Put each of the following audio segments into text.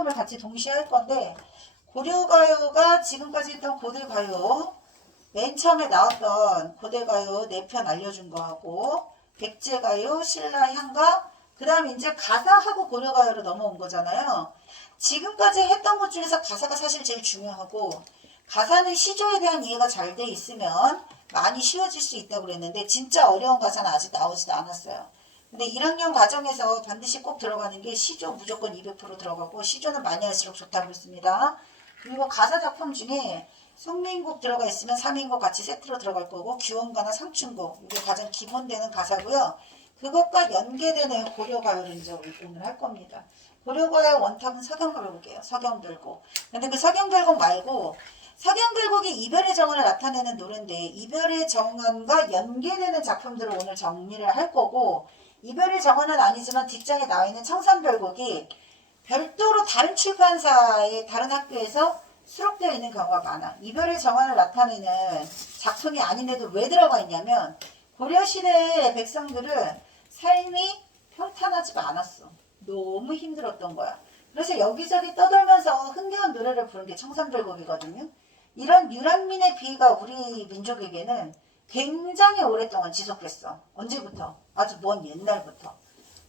을 같이 동시에 할 건데 고려가요가 지금까지 했던 고대가요 맨 처음에 나왔던 고대가요 4편 알려준 거하고 백제가요, 신라향가 그 다음에 이제 가사하고 고려가요로 넘어온 거잖아요. 지금까지 했던 것 중에서 가사가 사실 제일 중요하고 가사는 시조에 대한 이해가 잘 돼 있으면 많이 쉬워질 수 있다고 그랬는데 진짜 어려운 가사는 아직 나오지도 않았어요. 근데 1학년 과정에서 반드시 꼭 들어가는 게 시조 무조건 200% 들어가고 시조는 많이 할수록 좋다고 했습니다. 그리고 가사 작품 중에 송민곡 들어가 있으면 3인곡 같이 세트로 들어갈 거고 규원가나 상춘곡 이게 가장 기본되는 가사고요. 그것과 연계되는 고려가요를 이제 오늘 할 겁니다. 고려가요 원탑은 서경별곡이에요. 서경별곡. 근데 그 서경별곡 말고 서경별곡이 이별의 정원을 나타내는 노래인데 이별의 정원과 연계되는 작품들을 오늘 정리를 할 거고 이별의 정원은 아니지만 뒷장에 나와 있는 청산별곡이 별도로 다른 출판사의 다른 학교에서 수록되어 있는 경우가 많아. 이별의 정원을 나타내는 작품이 아닌데도 왜 들어가 있냐면 고려시대의 백성들은 삶이 평탄하지가 않았어. 너무 힘들었던 거야. 그래서 여기저기 떠돌면서 흥겨운 노래를 부르는 게 청산별곡이거든요. 이런 유란민의 비가 우리 민족에게는 굉장히 오랫동안 지속됐어. 언제부터? 아주 먼 옛날부터.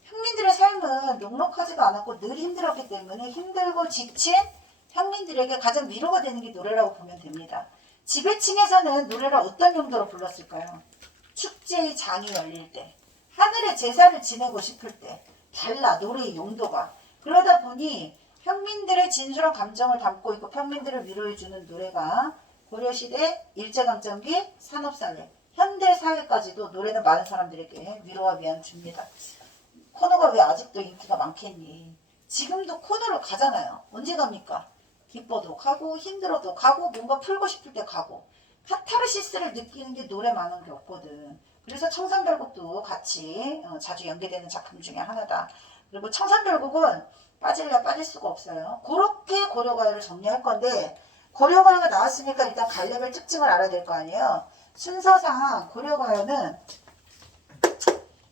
평민들의 삶은 녹록하지가 않았고 늘 힘들었기 때문에 힘들고 지친 평민들에게 가장 위로가 되는 게 노래라고 보면 됩니다. 지배층에서는 노래를 어떤 용도로 불렀을까요? 축제의 장이 열릴 때, 하늘의 제사를 지내고 싶을 때, 달라 노래의 용도가. 그러다 보니 평민들의 진솔한 감정을 담고 있고 평민들을 위로해주는 노래가 고려시대 일제강점기 산업사회, 현대사회까지도 노래는 많은 사람들에게 위로와 위안을 줍니다. 코너가 왜 아직도 인기가 많겠니? 지금도 코너를 가잖아요. 언제 갑니까? 기뻐도 가고 힘들어도 가고 뭔가 풀고 싶을 때 가고 카타르시스를 느끼는 게 노래만한 게 없거든. 그래서 청산별곡도 같이 자주 연계되는 작품 중에 하나다. 그리고 청산별곡은 빠질래 빠질 수가 없어요. 그렇게 고려가요를 정리할 건데 고려가요가 나왔으니까 일단 갈래별 특징을 알아야 될 거 아니에요. 순서상 고려가요는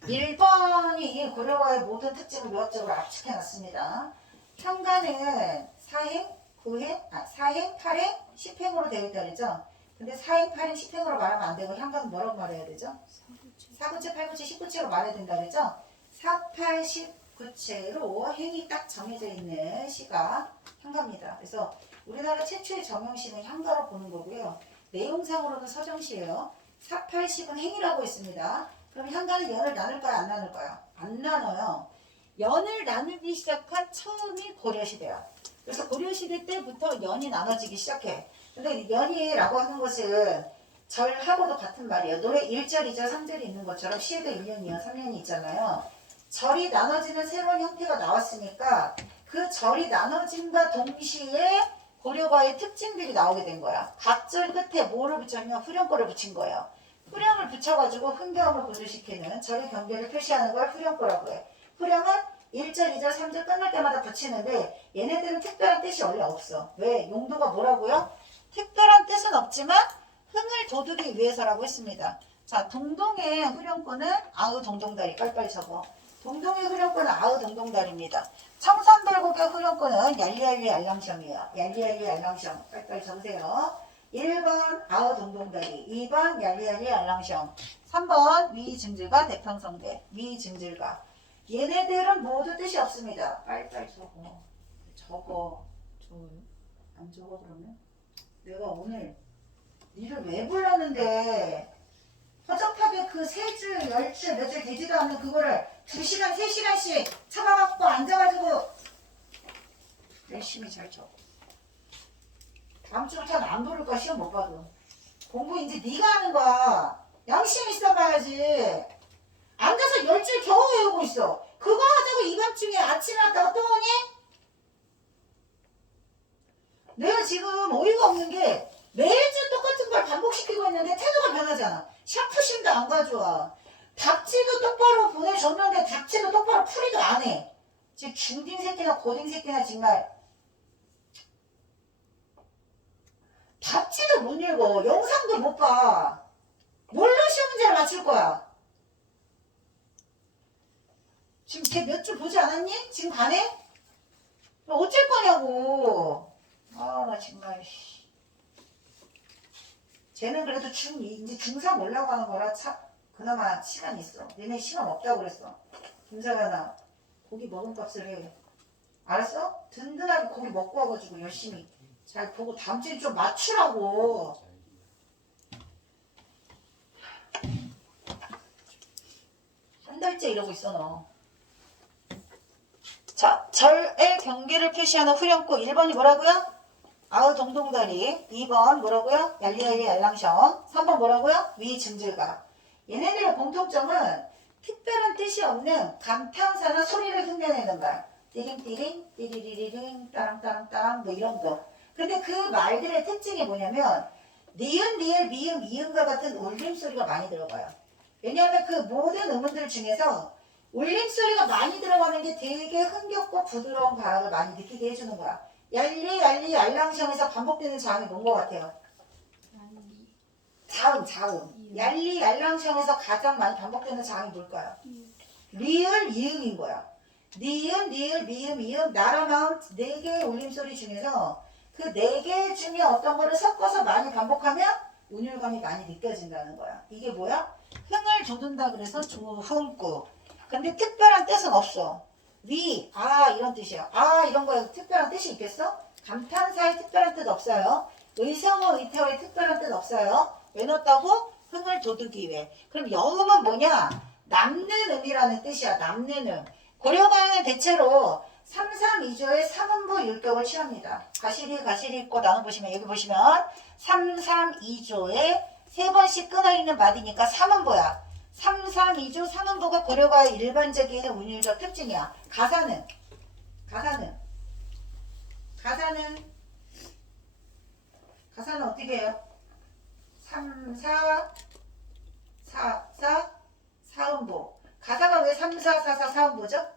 1번이 고려가요의 모든 특징을 요약적으로 압축해놨습니다. 현가는 4행, 8행, 10행으로 되어 있다 그러죠. 근데 4행, 8행, 10행으로 말하면 안 되고 현가는 뭐라고 말해야 되죠? 4구체, 8구체, 19체로 말해야 된다 그러죠. 4, 8, 19체로 행이 딱 정해져 있는 시가 현가입니다. 그래서 우리나라 최초의 정형시는 현가로 보는 거고요. 내용상으로는 서정시예요. 4, 8, 10은 행이라고 있습니다. 그럼 현가는 연을 나눌까요? 안 나눌까요? 안 나눠요. 연을 나누기 시작한 처음이 고려시대야. 그래서 고려시대 때부터 연이 나눠지기 시작해. 근데 연이라고 하는 것은 절하고도 같은 말이에요. 노래 1절, 2절, 3절이 있는 것처럼 시에도 1년, 2년, 3년이 있잖아요. 절이 나눠지는 새로운 형태가 나왔으니까 그 절이 나눠짐과 동시에 고려가의 특징들이 나오게 된 거야. 각 절 끝에 뭐를 붙였냐면 후렴구를 붙인 거예요. 후렴을 붙여가지고 흥겨움을 고조시키는 절의 경계를 표시하는 걸 후렴구라고 해. 후렴은 1절, 2절, 3절 끝날 때마다 붙이는데 얘네들은 특별한 뜻이 원래 없어. 왜? 용도가 뭐라고요? 특별한 뜻은 없지만 흥을 돋우기 위해서라고 했습니다. 자, 동동의 후렴구는 아우 동동다리. 빨리빨리 적어. 동동의 후렴구는 아우 동동다리입니다. 청산별곡의 후렴구는 얄리얄리 알랑셩이에요. 얄리얄리 알랑셩. 빨리빨리 적으세요. 1번 아우 동동다리, 2번 얄리얄리 알랑셩, 3번 위증질가 대평성대. 위증질가. 얘네들은 모두 뜻이 없습니다. 빨리빨리 적어. 적어. 안 적어 그러면? 내가 오늘 니를 왜 불렀는데 허접하게 그 3줄, 10줄, 몇 줄 되지도 않는 그거를 2시간, 3시간씩 참아갖고 앉아가지고 열심히 잘 적어. 다음 주부터는 안 부를 거야. 시험 못 봐도. 공부 이제 네가 하는 거야. 양심 있어봐야지. 앉아서 10줄 겨우 외우고 있어. 그거 하자고 이밤 중에 아침에 왔다가 또 오니? 내가 지금 어이가 없는 게 매주 똑같은 걸 반복시키고 있는데 태도가 변하잖아. 샤프심도 안 가져와. 답지도 똑바로 보내줬는데 답지도 똑바로 풀이도 안 해. 지금 중딩 새끼나 고딩 새끼나 정말 답지도 못 읽어. 영상도 못 봐. 뭘로 시험 문제를 맞출 거야? 지금 걔 몇 줄 보지 않았니? 지금 가네? 어쩔 거냐고. 아, 나 정말. 쟤는 그래도 이제 중3 올라가는 거라 그나마 시간이 있어. 얘네 시간 없다고 그랬어. 김서연아, 고기 먹은 값을 해. 알았어? 든든하게 고기 먹고 와가지고 열심히 잘 보고 다음 주에 좀 맞추라고. 한 달째 이러고 있어 너. 자, 절의 경계를 표시하는 후렴구 1번이 뭐라고요? 아우 동동다리. 2번 뭐라고요? 얄리얄리 얄랑셩. 3번 뭐라고요? 위증질각. 얘네들의 공통점은 특별한 뜻이 없는 감탄사나 소리를 흉내내는 말. 띠링띠링 띠리리리링 따랑따랑따랑 뭐 이런 거. 근데 그 말들의 특징이 뭐냐면 니은, 리을, 미음, 이음과 같은 울림소리가 많이 들어가요. 왜냐하면 그 모든 음운들 중에서 울림소리가 많이 들어가는 게 되게 흥겹고 부드러운 가락을 많이 느끼게 해주는 거야. 얄리 얄리 얄랑셩에서 반복되는 자음이 뭔 것 같아요? 자음. 얄리 얄랑셩에서 가장 많이 반복되는 자음이 뭘까요? 리을 이음인 거야. 니은 리을 미음 이음 나라마음 4개의 울림소리 중에서 그 4개 중에 어떤 거를 섞어서 많이 반복하면 운율감이 많이 느껴진다는 거야. 이게 뭐야? 흥을 돋운다 그래서 조흥구. 근데 특별한 뜻은 없어. 이런 뜻이야. 이런 거에 특별한 뜻이 있겠어? 감탄사의 특별한 뜻 없어요. 의성어, 의태어의 특별한 뜻 없어요. 왜 넣었다고? 흥을 돋우기 위해. 그럼 여음은 뭐냐? 남는 음이라는 뜻이야. 남는 음. 고려가요는 대체로 3, 3, 2조의 3음부 율격을 취합니다. 가시리 있고 나눠보시면 여기 보시면 3, 3, 2조에 3번씩 끊어있는 마디니까 3음부야. 3, 3, 2조 3음부가 고려가의 일반적인 운율적 특징이야. 가사는 어떻게 해요? 3, 4, 4음부. 가사가 왜 3, 4, 4, 4, 4음부죠?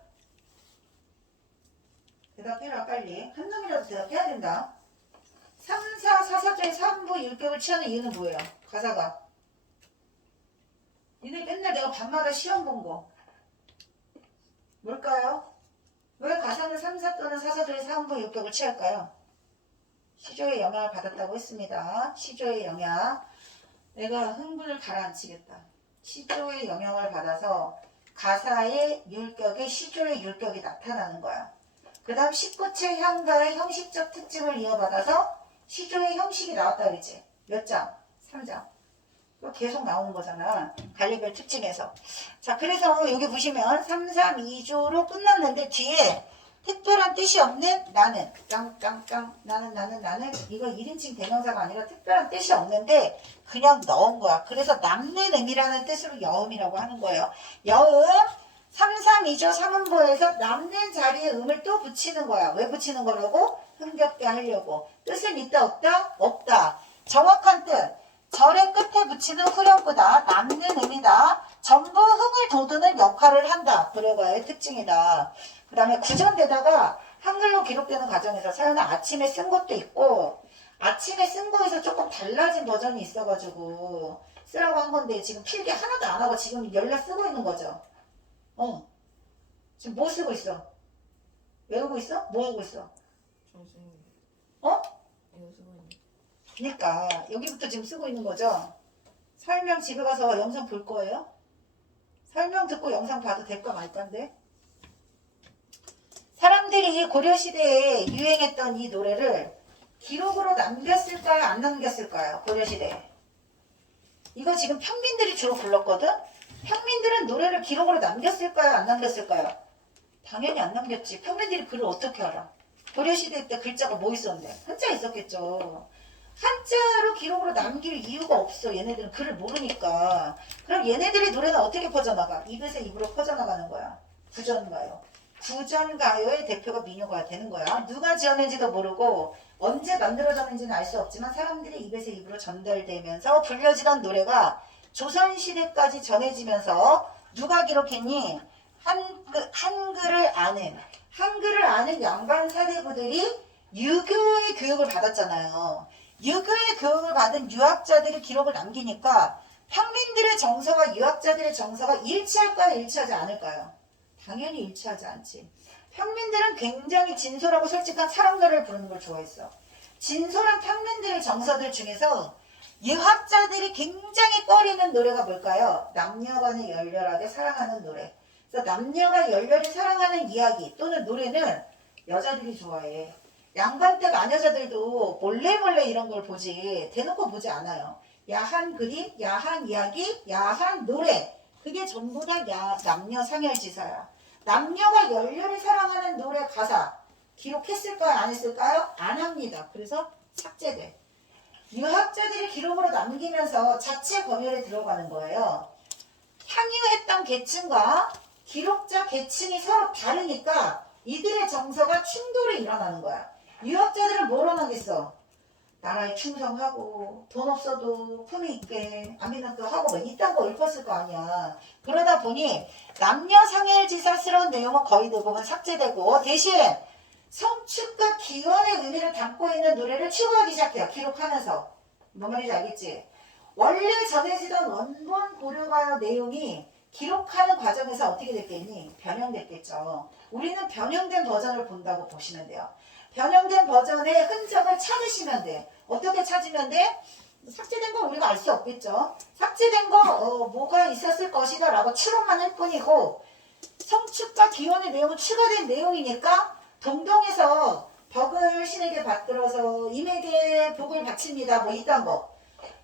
대답해라 빨리. 한 놈이라도 대답해야 된다. 3, 4, 4, 4조의 3음부 율격을 취하는 이유는 뭐예요? 가사가. 니네 맨날 내가 밤마다 시험 본 거. 뭘까요? 왜 가사는 3, 4 또는 4, 4조의 3음부 율격을 취할까요? 시조의 영향을 받았다고 했습니다. 시조의 영향. 내가 흥분을 가라앉히겠다. 시조의 영향을 받아서 가사의 율격에 시조의 율격이 나타나는 거야. 그 다음 19채 향가의 형식적 특징을 이어받아서 시조의 형식이 나왔다 그랬지. 몇 장? 3장. 계속 나오는 거잖아. 갈리별 특징에서. 자, 그래서 여기 보시면 3, 3, 2조로 끝났는데 뒤에 특별한 뜻이 없는 나는 깡깡깡 나는 이거 1인칭 대명사가 아니라 특별한 뜻이 없는데 그냥 넣은 거야. 그래서 남는 음이라는 뜻으로 여음이라고 하는 거예요. 여음 3, 3, 2조 3음보에서 남는 자리에 음을 또 붙이는 거야. 왜 붙이는 거라고? 흥겹게 하려고. 뜻은 있다 없다? 없다. 정확한 뜻. 절의 끝에 붙이는 후렴구다. 남는 음이다. 전부 흥을 돋우는 역할을 한다. 고려가의 특징이다. 그 다음에 구전되다가 한글로 기록되는 과정에서 서연은 아침에 쓴 것도 있고 아침에 쓴 거에서 조금 달라진 버전이 있어가지고 쓰라고 한 건데 지금 필기 하나도 안 하고 지금 열려 쓰고 있는 거죠. 지금 뭐 쓰고 있어? 외우고 있어? 뭐 하고 있어? 그러니까 여기부터 지금 쓰고 있는 거죠. 설명 집에 가서 영상 볼 거예요? 설명 듣고 영상 봐도 될까 말까인데. 사람들이 고려시대에 유행했던 이 노래를 기록으로 남겼을까요? 안 남겼을까요? 고려시대에. 이거 지금 평민들이 주로 불렀거든? 평민들은 노래를 기록으로 남겼을까요? 안 남겼을까요? 당연히 안 남겼지. 평민들이 글을 어떻게 알아? 고려시대 때 글자가 뭐 있었는데? 한자 있었겠죠. 한자로 기록으로 남길 이유가 없어. 얘네들은 글을 모르니까. 그럼 얘네들의 노래는 어떻게 퍼져나가? 입에서 입으로 퍼져나가는 거야. 구전가요. 구전가요의 대표가 민요가 되는 거야. 누가 지었는지도 모르고 언제 만들어졌는지는 알 수 없지만 사람들이 입에서 입으로 전달되면서 불려지던 노래가 조선시대까지 전해지면서 누가 기록했니? 한글을 아는 양반 사대부들이 유교의 교육을 받았잖아요. 유교의 교육을 받은 유학자들이 기록을 남기니까 평민들의 정서와 유학자들의 정서가 일치할까요? 일치하지 않을까요? 당연히 일치하지 않지. 평민들은 굉장히 진솔하고 솔직한 사랑 노래를 부르는 걸 좋아했어. 진솔한 평민들의 정서들 중에서 유학자들이 굉장히 꺼리는 노래가 뭘까요? 남녀간을 열렬하게 사랑하는 노래. 그래서 남녀가 열렬히 사랑하는 이야기 또는 노래는 여자들이 좋아해. 양반댁 아녀자들도 몰래 이런 걸 보지 대놓고 보지 않아요. 야한 그림, 야한 이야기, 야한 노래. 그게 전부 다 남녀 상열지사야. 남녀가 열렬히 사랑하는 노래 가사 기록했을까요? 안 했을까요? 안 합니다. 그래서 삭제돼. 유학자들이 기록으로 남기면서 자체 검열에 들어가는 거예요. 향유했던 계층과 기록자 계층이 서로 다르니까 이들의 정서가 충돌이 일어나는 거야. 유학자들은 뭐로 나겠어? 나라에 충성하고 돈 없어도 품위 있게 아미나도 하고 뭐 이딴 거 읊었을 거 아니야. 그러다 보니 남녀 상헬지사스러운 내용은 거의 대부분 삭제되고 대신 성축과 기원의 의미를 담고 있는 노래를 추구하기 시작해요. 기록하면서. 뭔 말인지 알겠지? 원래 전해지던 원본 고려가요 내용이 기록하는 과정에서 어떻게 됐겠니? 변형됐겠죠. 우리는 변형된 버전을 본다고 보시면 돼요. 변형된 버전의 흔적을 찾으시면 돼. 어떻게 찾으면 돼? 삭제된 건 우리가 알 수 없겠죠. 삭제된 거 뭐가 있었을 것이다 라고 추론만 할 뿐이고 성축과 기원의 내용은 추가된 내용이니까 동동에서 덕을 신에게 받들어서 임에게 복을 바칩니다. 뭐 이딴 거.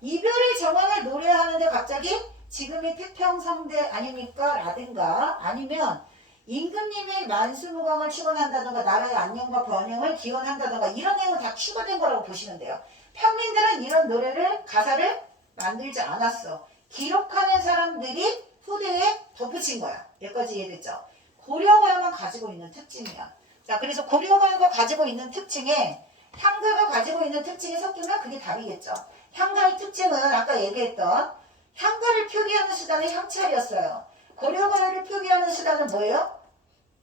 이별의 정황을 노래하는데 갑자기 지금의 태평성대 아닙니까? 라든가 아니면 임금님의 만수무강을 축원한다든가 나라의 안녕과 번영을 기원한다든가 이런 내용은 다 추가된 거라고 보시면 돼요. 평민들은 이런 노래를 가사를 만들지 않았어. 기록하는 사람들이 후대에 덧붙인 거야. 여기까지 이해됐죠? 고려가요만 가지고 있는 특징이야. 자, 그래서 고려가요가 가지고 있는 특징에 향가가 가지고 있는 특징이 섞이면 그게 답이겠죠. 향가의 특징은 아까 얘기했던 향가를 표기하는 수단은 향찰이었어요. 고려가요를 표기하는 수단은 뭐예요?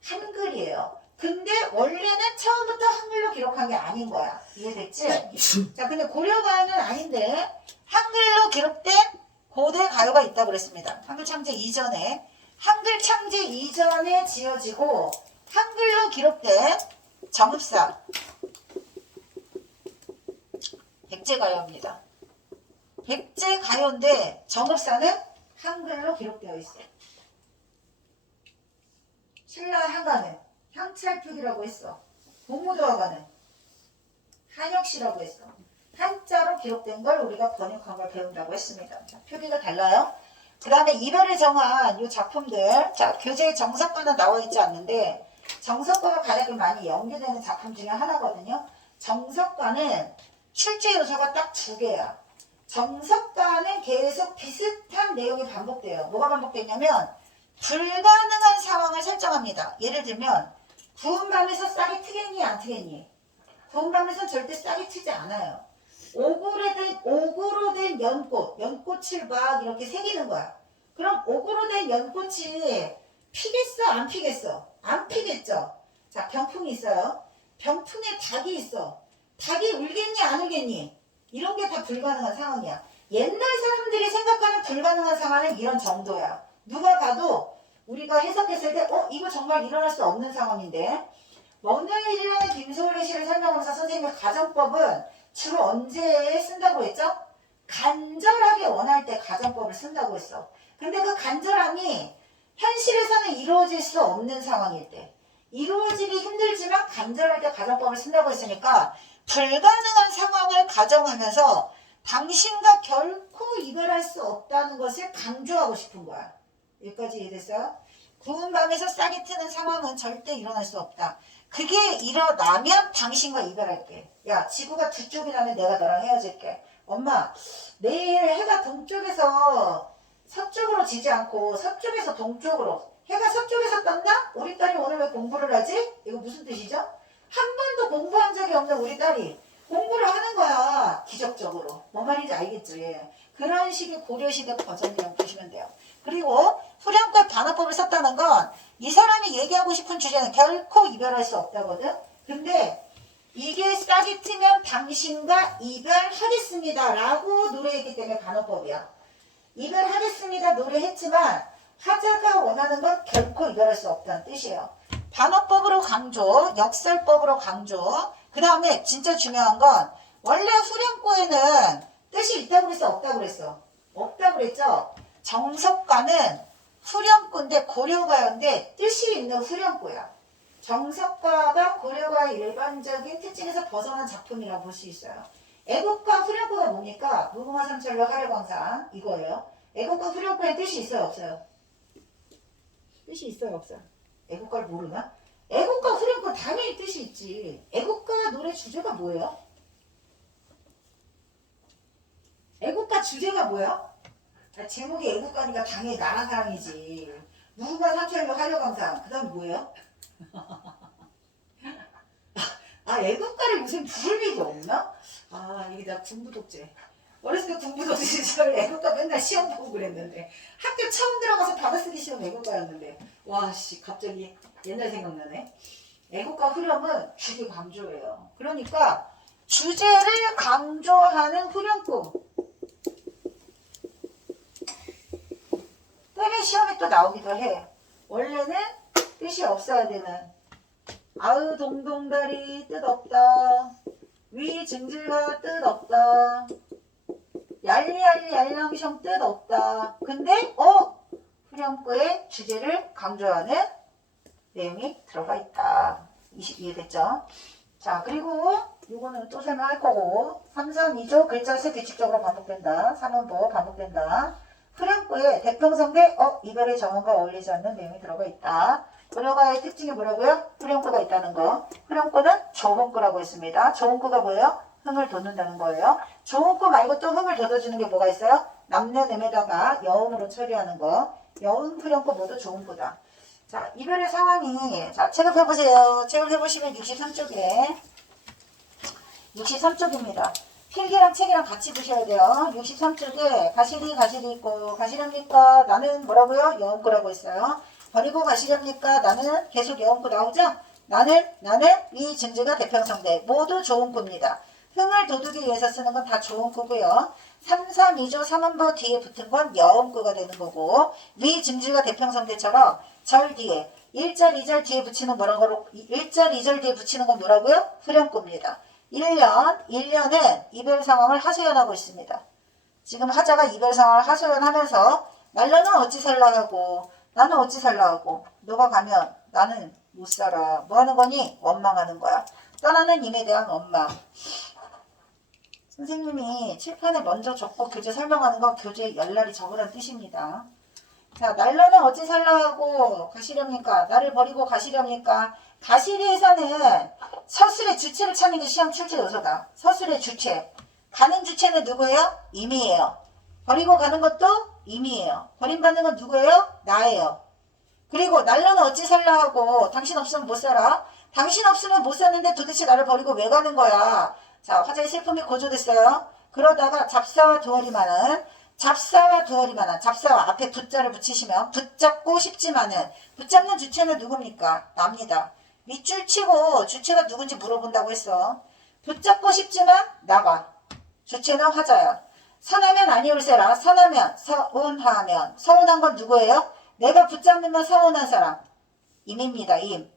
한글이에요. 근데 원래는 처음부터 한글로 기록한 게 아닌 거야. 이해됐지? 자, 근데 고려가요는 아닌데 한글로 기록된 고대 가요가 있다고 그랬습니다. 한글 창제 이전에. 한글 창제 이전에 지어지고 한글로 기록된 정읍사 백제가요입니다. 백제가요인데 정읍사는 한글로 기록되어 있어요. 신라 향가는 향찰표기라고 했어. 공무도화가는 한역시라고 했어. 한자로 기록된 걸 우리가 번역한 걸 배운다고 했습니다. 자, 표기가 달라요. 그 다음에 이별을 정한 이 작품들. 자, 교재 정석과는 나와 있지 않는데 정석과가 가장 많이 연계되는 작품 중에 하나거든요. 정석과는 출제 요소가 딱 2개야. 정석과는 계속 비슷한 내용이 반복돼요. 뭐가 반복되냐면 불가능한 상황을 설정합니다. 예를 들면 구운 밤에서 싹이 트겠니 안 트겠니? 구운 밤에서는 절대 싹이 트지 않아요. 옥으로 된 연꽃을 막 이렇게 새기는 거야. 그럼 옥으로 된 연꽃이 피겠어 안 피겠어? 안 피겠죠. 자, 병풍이 있어요. 병풍에 닭이 있어. 닭이 울겠니 안 울겠니? 이런 게 다 불가능한 상황이야. 옛날 사람들이 생각하는 불가능한 상황은 이런 정도야. 누가 봐도 우리가 해석했을 때 이거 정말 일어날 수 없는 상황인데 먹는 일이라는 김소월의 시를 설명하면서 선생님의 가정법은 주로 언제 쓴다고 했죠? 간절하게 원할 때 가정법을 쓴다고 했어. 근데 그 간절함이 현실에서는 이루어질 수 없는 상황일 때 이루어지기 힘들지만 간절할 때 가정법을 쓴다고 했으니까 불가능한 상황을 가정하면서 당신과 결코 이별할 수 없다는 것을 강조하고 싶은 거야. 여기까지 이해됐어요? 구운 밤에서 싹이 트는 상황은 절대 일어날 수 없다. 그게 일어나면 당신과 이별할게. 야, 지구가 두 쪽이라면 내가 너랑 헤어질게. 엄마, 내일 해가 동쪽에서 서쪽으로 지지 않고 서쪽에서 동쪽으로. 해가 서쪽에서 떴나? 우리 딸이 오늘 왜 공부를 하지? 이거 무슨 뜻이죠? 한 번도 공부한 적이 없는 우리 딸이 공부를 하는 거야. 기적적으로. 뭔 말인지 알겠죠? 예. 그런 식의 고려시대 버전이라고 보시면 돼요. 그리고 후렴구 반어법을 썼다는 건 이 사람이 얘기하고 싶은 주제는 결코 이별할 수 없다거든. 근데 이게 싹이 트면 당신과 이별하겠습니다 라고 노래했기 때문에 반어법이야. 이별하겠습니다 노래했지만 화자가 원하는 건 결코 이별할 수 없다는 뜻이에요. 단어법으로 강조, 역설법으로 강조. 그 다음에 진짜 중요한 건 원래 후렴구에는 뜻이 있다고 그랬어? 없다고 그랬어? 없다고 그랬죠? 정석가는 후렴구인데 고려가요인데 뜻이 있는 후렴구야. 정석가가 고려가의 일반적인 특징에서 벗어난 작품이라고 볼 수 있어요. 애국가 후렴구가 뭡니까? 무궁화 삼철로 하늘광산 이거예요. 애국가 후렴구에 뜻이 있어요? 없어요? 뜻이 있어요? 없어요? 애국가를 모르나? 애국가 후렴구 당연히 뜻이 있지. 애국가 노래 주제가 뭐예요? 애국가 주제가 뭐야? 제목이 애국가니까 당연히 나라 사랑이지. 무궁화 삼철로 하늘광산 그 다음 뭐예요? 애국가를 무슨 부를 일이 없나? 이게 나 군부독재. 어렸을 때 군부독재 시절 애국가 맨날 시험 보고 그랬는데 학교 처음 들어가서 받아쓰기 시험 애국가였는데 와씨 갑자기 옛날 생각나네. 애국가 후렴은 주제 강조예요. 그러니까 주제를 강조하는 후렴구 때문에 시험에 또 나오기도 해. 원래는 뜻이 없어야 되는 아으 동동다리 뜻없다. 위 증질가 뜻없다. 얄리얄리 얄랑셩 뜻없다. 근데 후렴구에 주제를 강조하는 내용이 들어가 있다. 이해됐죠? 자, 그리고 이거는 또 설명할 거고 3, 3, 2조 글자 수 규칙적으로 반복된다. 3원보 반복된다. 후렴구에 대평성대 이별의 정원과 어울리지 않는 내용이 들어가 있다. 고려가의 특징이 뭐라고요? 후렴구가 있다는 거. 후렴구는 저음구라고 했습니다. 저음구가 뭐예요? 흥을 돋는다는 거예요. 저음구 말고 또 흥을 돋아주는 게 뭐가 있어요? 남녀음에다가 여음으로 처리하는 거. 여음, 후렴구 모두 저음구다. 자, 이별의 상황이 책을 펴보세요. 책을 펴보시면 63쪽에 63쪽입니다. 필기랑 책이랑 같이 보셔야 돼요. 63쪽에 가시리 있고 가시렵니까? 나는 뭐라고요? 여음구라고 했어요. 버리고 가시렵니까? 나는 계속 여음구 나오죠? 나는 이 증지가 대평성대 모두 좋은구입니다. 흥을 돋우기 위해서 쓰는 건 다 좋은구고요. 3, 3, 2조 3원보 뒤에 붙은 건 여음구가 되는 거고 위 증지가 대평성대처럼 절 뒤에 1절 2절 뒤에 붙이는 뭐라고 1절 2절 뒤에 붙이는 건 뭐라고요? 후렴구입니다. 1년은 이별 상황을 하소연하고 있습니다. 지금 하자가 이별 상황을 하소연하면서 말로는 어찌 살라 하고 나는 어찌 살라 하고 너가 가면 나는 못 살아. 뭐 하는 거니? 원망하는 거야. 떠나는 임에 대한 원망. 선생님이 칠판에 먼저 적고 교재 설명하는 건 교재에 열날이 적으라는 뜻입니다. 자, 날로는 어찌 살라 하고 가시렵니까? 나를 버리고 가시렵니까? 가시리에서는 서술의 주체를 찾는 게 시험 출제 요소다. 서술의 주체. 가는 주체는 누구예요? 임이에요. 버리고 가는 것도 임이에요. 버림받는 건 누구예요? 나예요. 그리고 날로는 어찌 살라 하고 당신 없으면 못 살아. 당신 없으면 못 사는데 도대체 나를 버리고 왜 가는 거야? 자, 화자의 슬픔이 고조됐어요. 그러다가 잡사와 두어리만은 잡사와 앞에 붙자를 붙이시면 붙잡고 싶지만은 붙잡는 주체는 누굽니까? 납니다. 밑줄 치고 주체가 누군지 물어본다고 했어. 붙잡고 싶지만 나가. 주체는 화자야. 선하면 아니올세라. 선하면 서운하면 서운한 건 누구예요? 내가 붙잡는 서운한 사람. 임입니다. 임.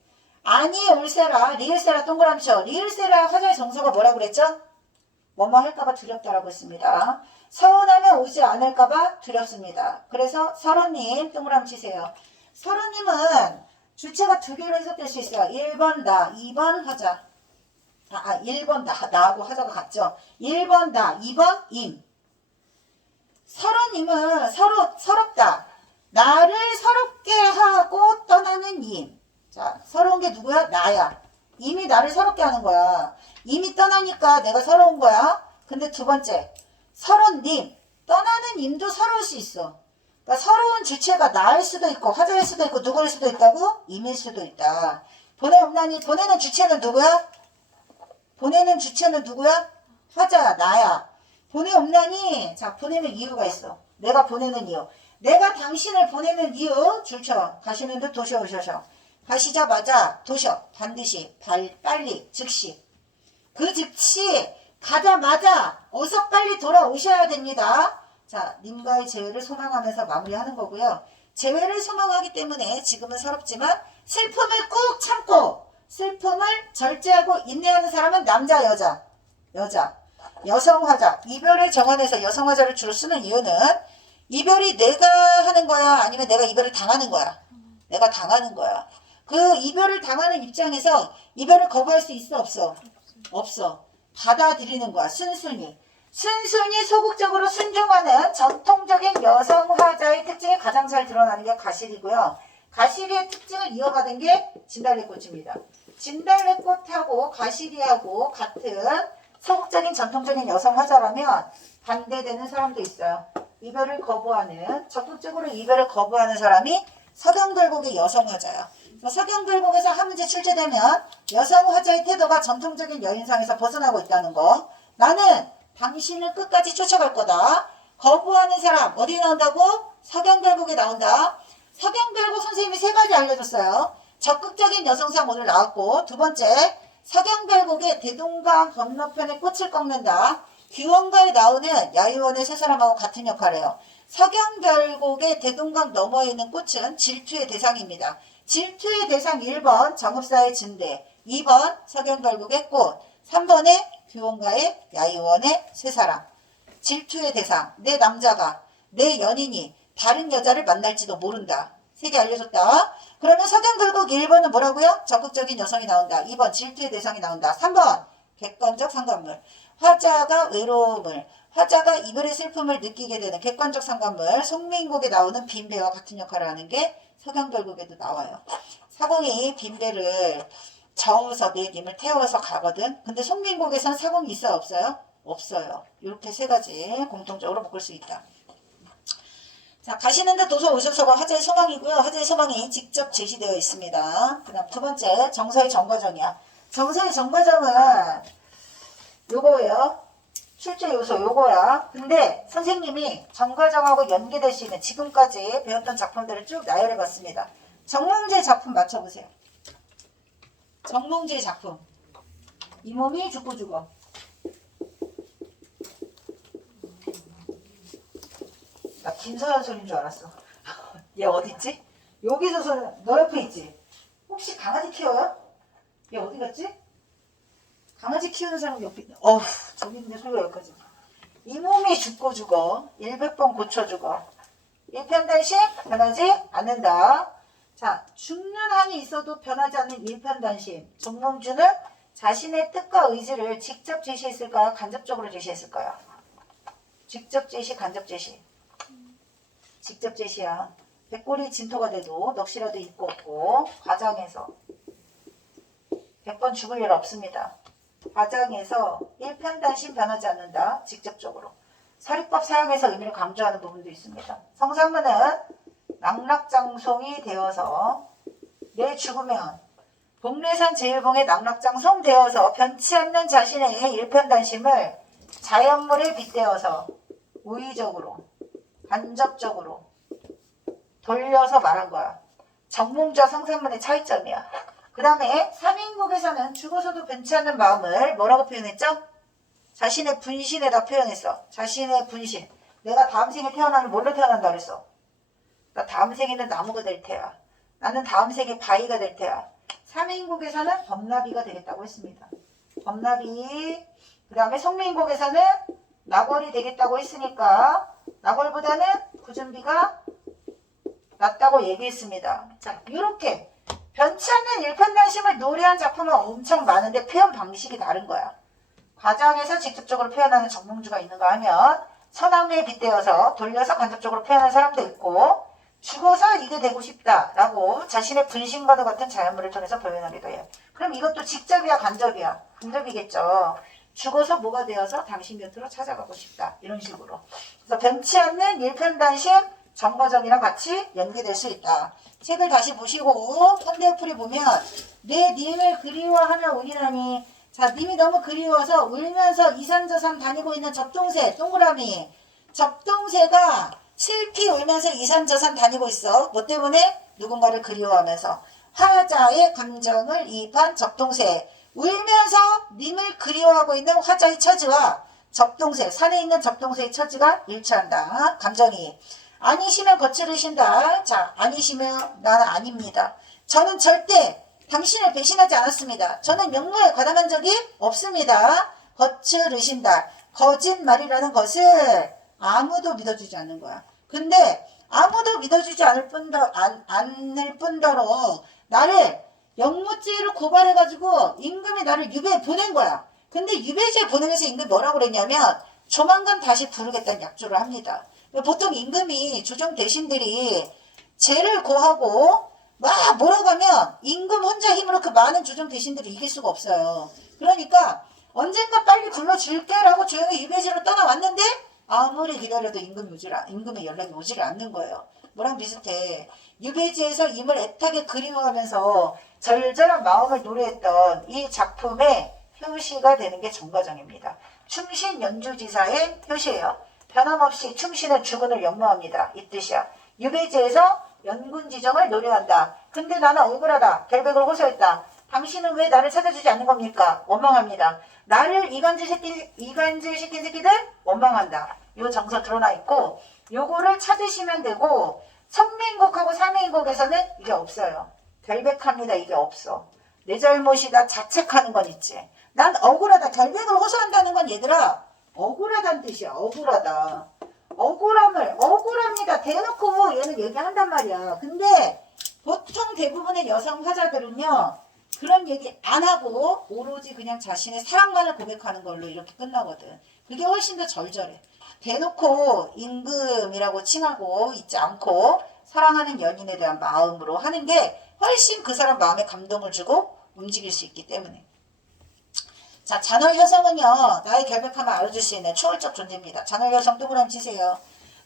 아니올세라. 리을세라 동그라미쳐. 리을세라 화자의 정서가 뭐라고 그랬죠? 뭐뭐 할까봐 두렵다라고 했습니다. 서운하면 오지 않을까봐 두렵습니다. 그래서 설호님 동그라미 치세요. 설호님은 주체가 두 개로 해석될 수 있어요. 1번 나, 2번 화자. 1번 나하고 화자가 같죠. 1번 나, 2번 임. 설호님은 서럽다. 나를 서럽게 하고 떠나는 임. 자, 서러운 게 누구야? 나야. 임이 나를 서럽게 하는 거야. 임이 떠나니까 내가 서러운 거야. 근데 두 번째, 서러님. 떠나는 임도 서러울 수 있어. 그러니까 서러운 주체가 나일 수도 있고 화자일 수도 있고 누구일 수도 있다고? 임일 수도 있다. 보내는 주체는 누구야? 보내는 주체는 누구야? 화자야, 나야. 보내옵나니, 자, 보내는 이유가 있어. 내가 보내는 이유. 내가 당신을 보내는 이유, 줄쳐. 가시는데 도셔 오셔서. 가시자마자 도셔. 반드시, 빨리, 즉시. 그 즉시 가자마자 어서 빨리 돌아오셔야 됩니다. 자, 님과의 재회를 소망하면서 마무리하는 거고요. 재회를 소망하기 때문에 지금은 서럽지만 슬픔을 꾹 참고 슬픔을 절제하고 인내하는 사람은 남자, 여자. 여성 화자. 이별의 정원에서 여성 화자를 주로 쓰는 이유는 이별이 내가 하는 거야? 아니면 내가 이별을 당하는 거야? 내가 당하는 거야. 그 이별을 당하는 입장에서 이별을 거부할 수 있어? 없어? 없어. 받아들이는 거야. 순순히 소극적으로 순종하는 전통적인 여성 화자의 특징이 가장 잘 드러나는 게 가시리고요. 가시리의 특징을 이어받은 게 진달래꽃입니다. 진달래꽃하고 가시리하고 같은 소극적인 전통적인 여성 화자라면 반대되는 사람도 있어요. 이별을 거부하는, 적극적으로 이별을 거부하는 사람이 서경돌곡의 여성 화자예요. 서경돌곡에서 한 문제 출제되면 여성 화자의 태도가 전통적인 여인상에서 벗어나고 있다는 거. 나는 당신을 끝까지 쫓아갈 거다. 거부하는 사람 어디에 나온다고? 서경돌곡에 나온다. 서경돌곡 선생님이 3가지 알려줬어요. 적극적인 여성상 오늘 나왔고, 두 번째 서경별곡의 대동강 건너편에 꽃을 꺾는다. 규원가에 나오는 야유원의 세 사람하고 같은 역할을 해요. 서경별곡의 대동강 너머에 있는 꽃은 질투의 대상입니다. 질투의 대상 1번 정읍사의 진대, 2번 서경별곡의 꽃, 3번에 규원가의 야유원의 세 사람. 질투의 대상, 내 남자가, 내 연인이 다른 여자를 만날지도 모른다. 3개 알려줬다. 그러면 서경돌곡 1번은 뭐라고요? 적극적인 여성이 나온다. 2번 질투의 대상이 나온다. 3번 객관적 상관물. 화자가 외로움을, 화자가 이별의 슬픔을 느끼게 되는 객관적 상관물. 송민곡에 나오는 빈배와 같은 역할을 하는 게 서경돌곡에도 나와요. 사공이 빈배를 저어서 내 님을 태워서 가거든. 근데 송민곡에선 사공이 있어요? 없어요? 없어요. 이렇게 3가지 공통적으로 묶을 수 있다. 자, 가시는데 도서 오셔서가 화자의 소망이고요. 화자의 소망이 직접 제시되어 있습니다. 그 다음 두 번째, 정서의 정과정이야. 정서의 정과정은 요거예요. 출제 요소 요거야. 근데 선생님이 정과정하고 연계될 수 있는 지금까지 배웠던 작품들을 쭉 나열해 봤습니다. 정몽주의 작품 맞춰보세요. 정몽주의 작품. 이 몸이 죽고 죽어. 나 김서연 소리인 줄 알았어. 얘 어딨지? 여기서 너 옆에 있지? 혹시 강아지 키워요? 얘 어디 갔지? 강아지 키우는 사람 옆에 있네. 어휴, 저기 있는데 소리가 여기까지. 이 몸이 죽고 죽어. 100번 고쳐 죽어. 일편단심 변하지 않는다. 자, 죽는 한이 있어도 변하지 않는 일편단심. 정몽주는 자신의 뜻과 의지를 직접 제시했을까요? 간접적으로 제시했을까요? 직접 제시, 간접 제시. 직접 제시야. 백골이 진토가 돼도 넋이라도 입고 없고 과장에서 100번 죽을 일 없습니다. 과장에서 일편단심 변하지 않는다. 직접적으로. 사립법 사용에서 의미를 강조하는 부분도 있습니다. 성상문은 낙락장송이 되어서 내 죽으면 복례산 제일봉의 낙락장송 되어서 변치 않는 자신의 일편단심을 자연물에 빗대어서 우의적으로 간접적으로 돌려서 말한 거야. 정몽주와 성상문의 차이점이야. 그 다음에 삼인국에서는 죽어서도 변치 않는 마음을 뭐라고 표현했죠? 자신의 분신에다 표현했어. 자신의 분신. 내가 다음 생에 태어나면 뭘로 태어난다 그랬어? 나 다음 생에는 나무가 될 테야. 나는 다음 생에 바위가 될 테야. 삼인국에서는 범나비가 되겠다고 했습니다. 범나비. 그 다음에 성민국에서는 나궐이 되겠다고 했으니까 나궐보다는 구준비가 낫다고 얘기했습니다. 자, 이렇게 변치 않는 일편단심을 노래한 작품은 엄청 많은데 표현 방식이 다른 거야. 과장에서 직접적으로 표현하는 정몽주가 있는가 하면 선악매에 빗대어서 돌려서 간접적으로 표현하는 사람도 있고 죽어서 이게 되고 싶다라고 자신의 분신과도 같은 자연물을 통해서 표현하기도 해요. 그럼 이것도 직접이야 간접이야? 간접이겠죠. 죽어서 뭐가 되어서 당신 곁으로 찾아가고 싶다. 이런 식으로. 그래서 변치 않는 일편단심 정과정이랑 같이 연계될 수 있다. 책을 다시 보시고 현대어플에 보면 내 님을 그리워하며 울리나니 자, 님이 너무 그리워서 울면서 이산저산 다니고 있는 접동새 동그라미. 접동새가 슬피 울면서 이산저산 다니고 있어. 뭐 때문에? 누군가를 그리워하면서. 화자의 감정을 이입한 접동새. 울면서 님을 그리워하고 있는 화자의 처지와 접동새, 산에 있는 접동새의 처지가 일치한다. 감정이. 아니시면 거칠으신다. 자, 아니시면 나는 아닙니다. 저는 절대 당신을 배신하지 않았습니다. 저는 명무에 가담한 적이 없습니다. 거칠으신다. 거짓말이라는 것을 아무도 믿어주지 않는 거야. 근데 아무도 믿어주지 않을 뿐더러 나를 영무죄로 고발해가지고 임금이 나를 유배에 보낸 거야. 근데 유배지에 보내면서 임금이 뭐라고 그랬냐면 조만간 다시 부르겠다는 약조를 합니다. 보통 임금이 조정 대신들이 죄를 고하고 막 몰아가면 임금 혼자 힘으로 그 많은 조정 대신들을 이길 수가 없어요. 그러니까 언젠가 빨리 불러줄게라고 조용히 유배지로 떠나왔는데 아무리 기다려도 임금의 연락이 오지를 않는 거예요. 뭐랑 비슷해. 유배지에서 임을 애타게 그리워하면서 절절한 마음을 노래했던 이 작품의 효시가 되는 게 정과정입니다. 충신 연주지사의 효시예요. 변함없이 충신은 주군을 연모합니다. 이 뜻이야. 유배지에서 연군지정을 노래한다. 근데 나는 억울하다. 결백을 호소했다. 당신은 왜 나를 찾아주지 않는 겁니까? 원망합니다. 나를 이간질시킨 새끼들 원망한다. 요 정서 드러나 있고 요거를 찾으시면 되고 선민곡하고 사민곡에서는 이게 없어요. 결백합니다. 이게 없어. 내 잘못이다 자책하는 건 있지. 난 억울하다. 결백을 호소한다는 건 얘들아 억울하다는 뜻이야. 억울하다. 억울합니다. 대놓고 얘는 얘기한단 말이야. 근데 보통 대부분의 여성 화자들은요. 그런 얘기 안 하고 오로지 그냥 자신의 사랑만을 고백하는 걸로 이렇게 끝나거든. 그게 훨씬 더 절절해. 대놓고 임금이라고 칭하고 있지 않고 사랑하는 연인에 대한 마음으로 하는 게 훨씬 그 사람 마음에 감동을 주고 움직일 수 있기 때문에. 자, 잔월 여성은요. 나의 결백함을 알아줄 수 있는 초월적 존재입니다. 잔월 여성 동그라미 치세요.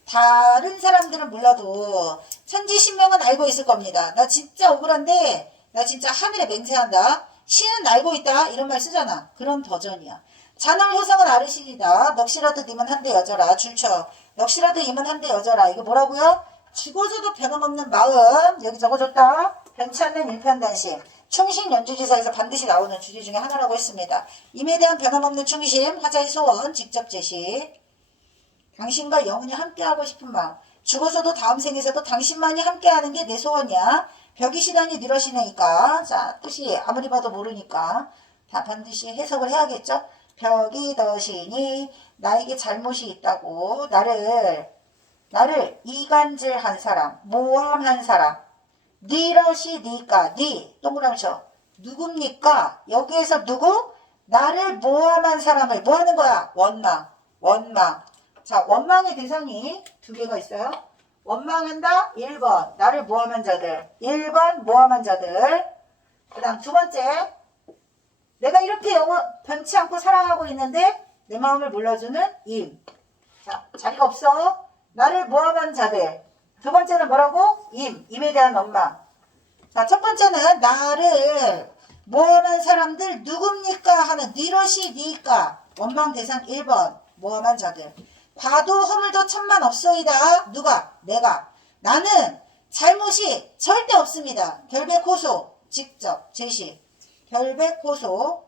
다른 사람들은 몰라도 천지신명은 알고 있을 겁니다. 나 진짜 억울한데 나 진짜 하늘에 맹세한다. 신은 알고 있다. 이런 말 쓰잖아. 그런 버전이야. 잔월 효성은 아르신이다. 넋이라도 님은 한데 여져라. 줄쳐. 넋이라도 님은 한데 여져라. 이거 뭐라고요? 죽어서도 변함없는 마음. 여기 적어줬다. 변치 않는 일편단심. 충신 연주지사에서 반드시 나오는 주제 중에 하나라고 했습니다. 임에 대한 변함없는 충심. 화자의 소원. 직접 제시. 당신과 영원히 함께하고 싶은 마음. 죽어서도 다음 생에서도 당신만이 함께하는 게 내 소원이야. 벽이 시간이 늘어지니까. 자, 뜻이 아무리 봐도 모르니까 다 반드시 해석을 해야겠죠. 벽이 더시니 나에게 잘못이 있다고 나를 이간질한 사람, 모함한 사람. 니러시 니까 니 동그라미 쳐. 누굽니까? 여기에서 누구? 나를 모함한 사람을 뭐 하는 거야? 원망. 자, 원망의 대상이 두 개가 있어요. 원망한다. 1번 나를 모함한 자들. 1번 모함한 자들. 그 다음 두 번째 내가 이렇게 변치 않고 사랑하고 있는데 내 마음을 몰라주는 임. 자, 자리가 없어. 나를 모함한 자들. 두 번째는 뭐라고? 임에 대한 원망. 자, 첫 번째는 나를 모함한 사람들 누굽니까? 하는 니러시 니까 원망 대상 1번 모함한 자들. 과도 허물도 천만 없소이다. 누가? 내가. 나는 잘못이 절대 없습니다. 결백 호소 직접 제시. 결백 호소.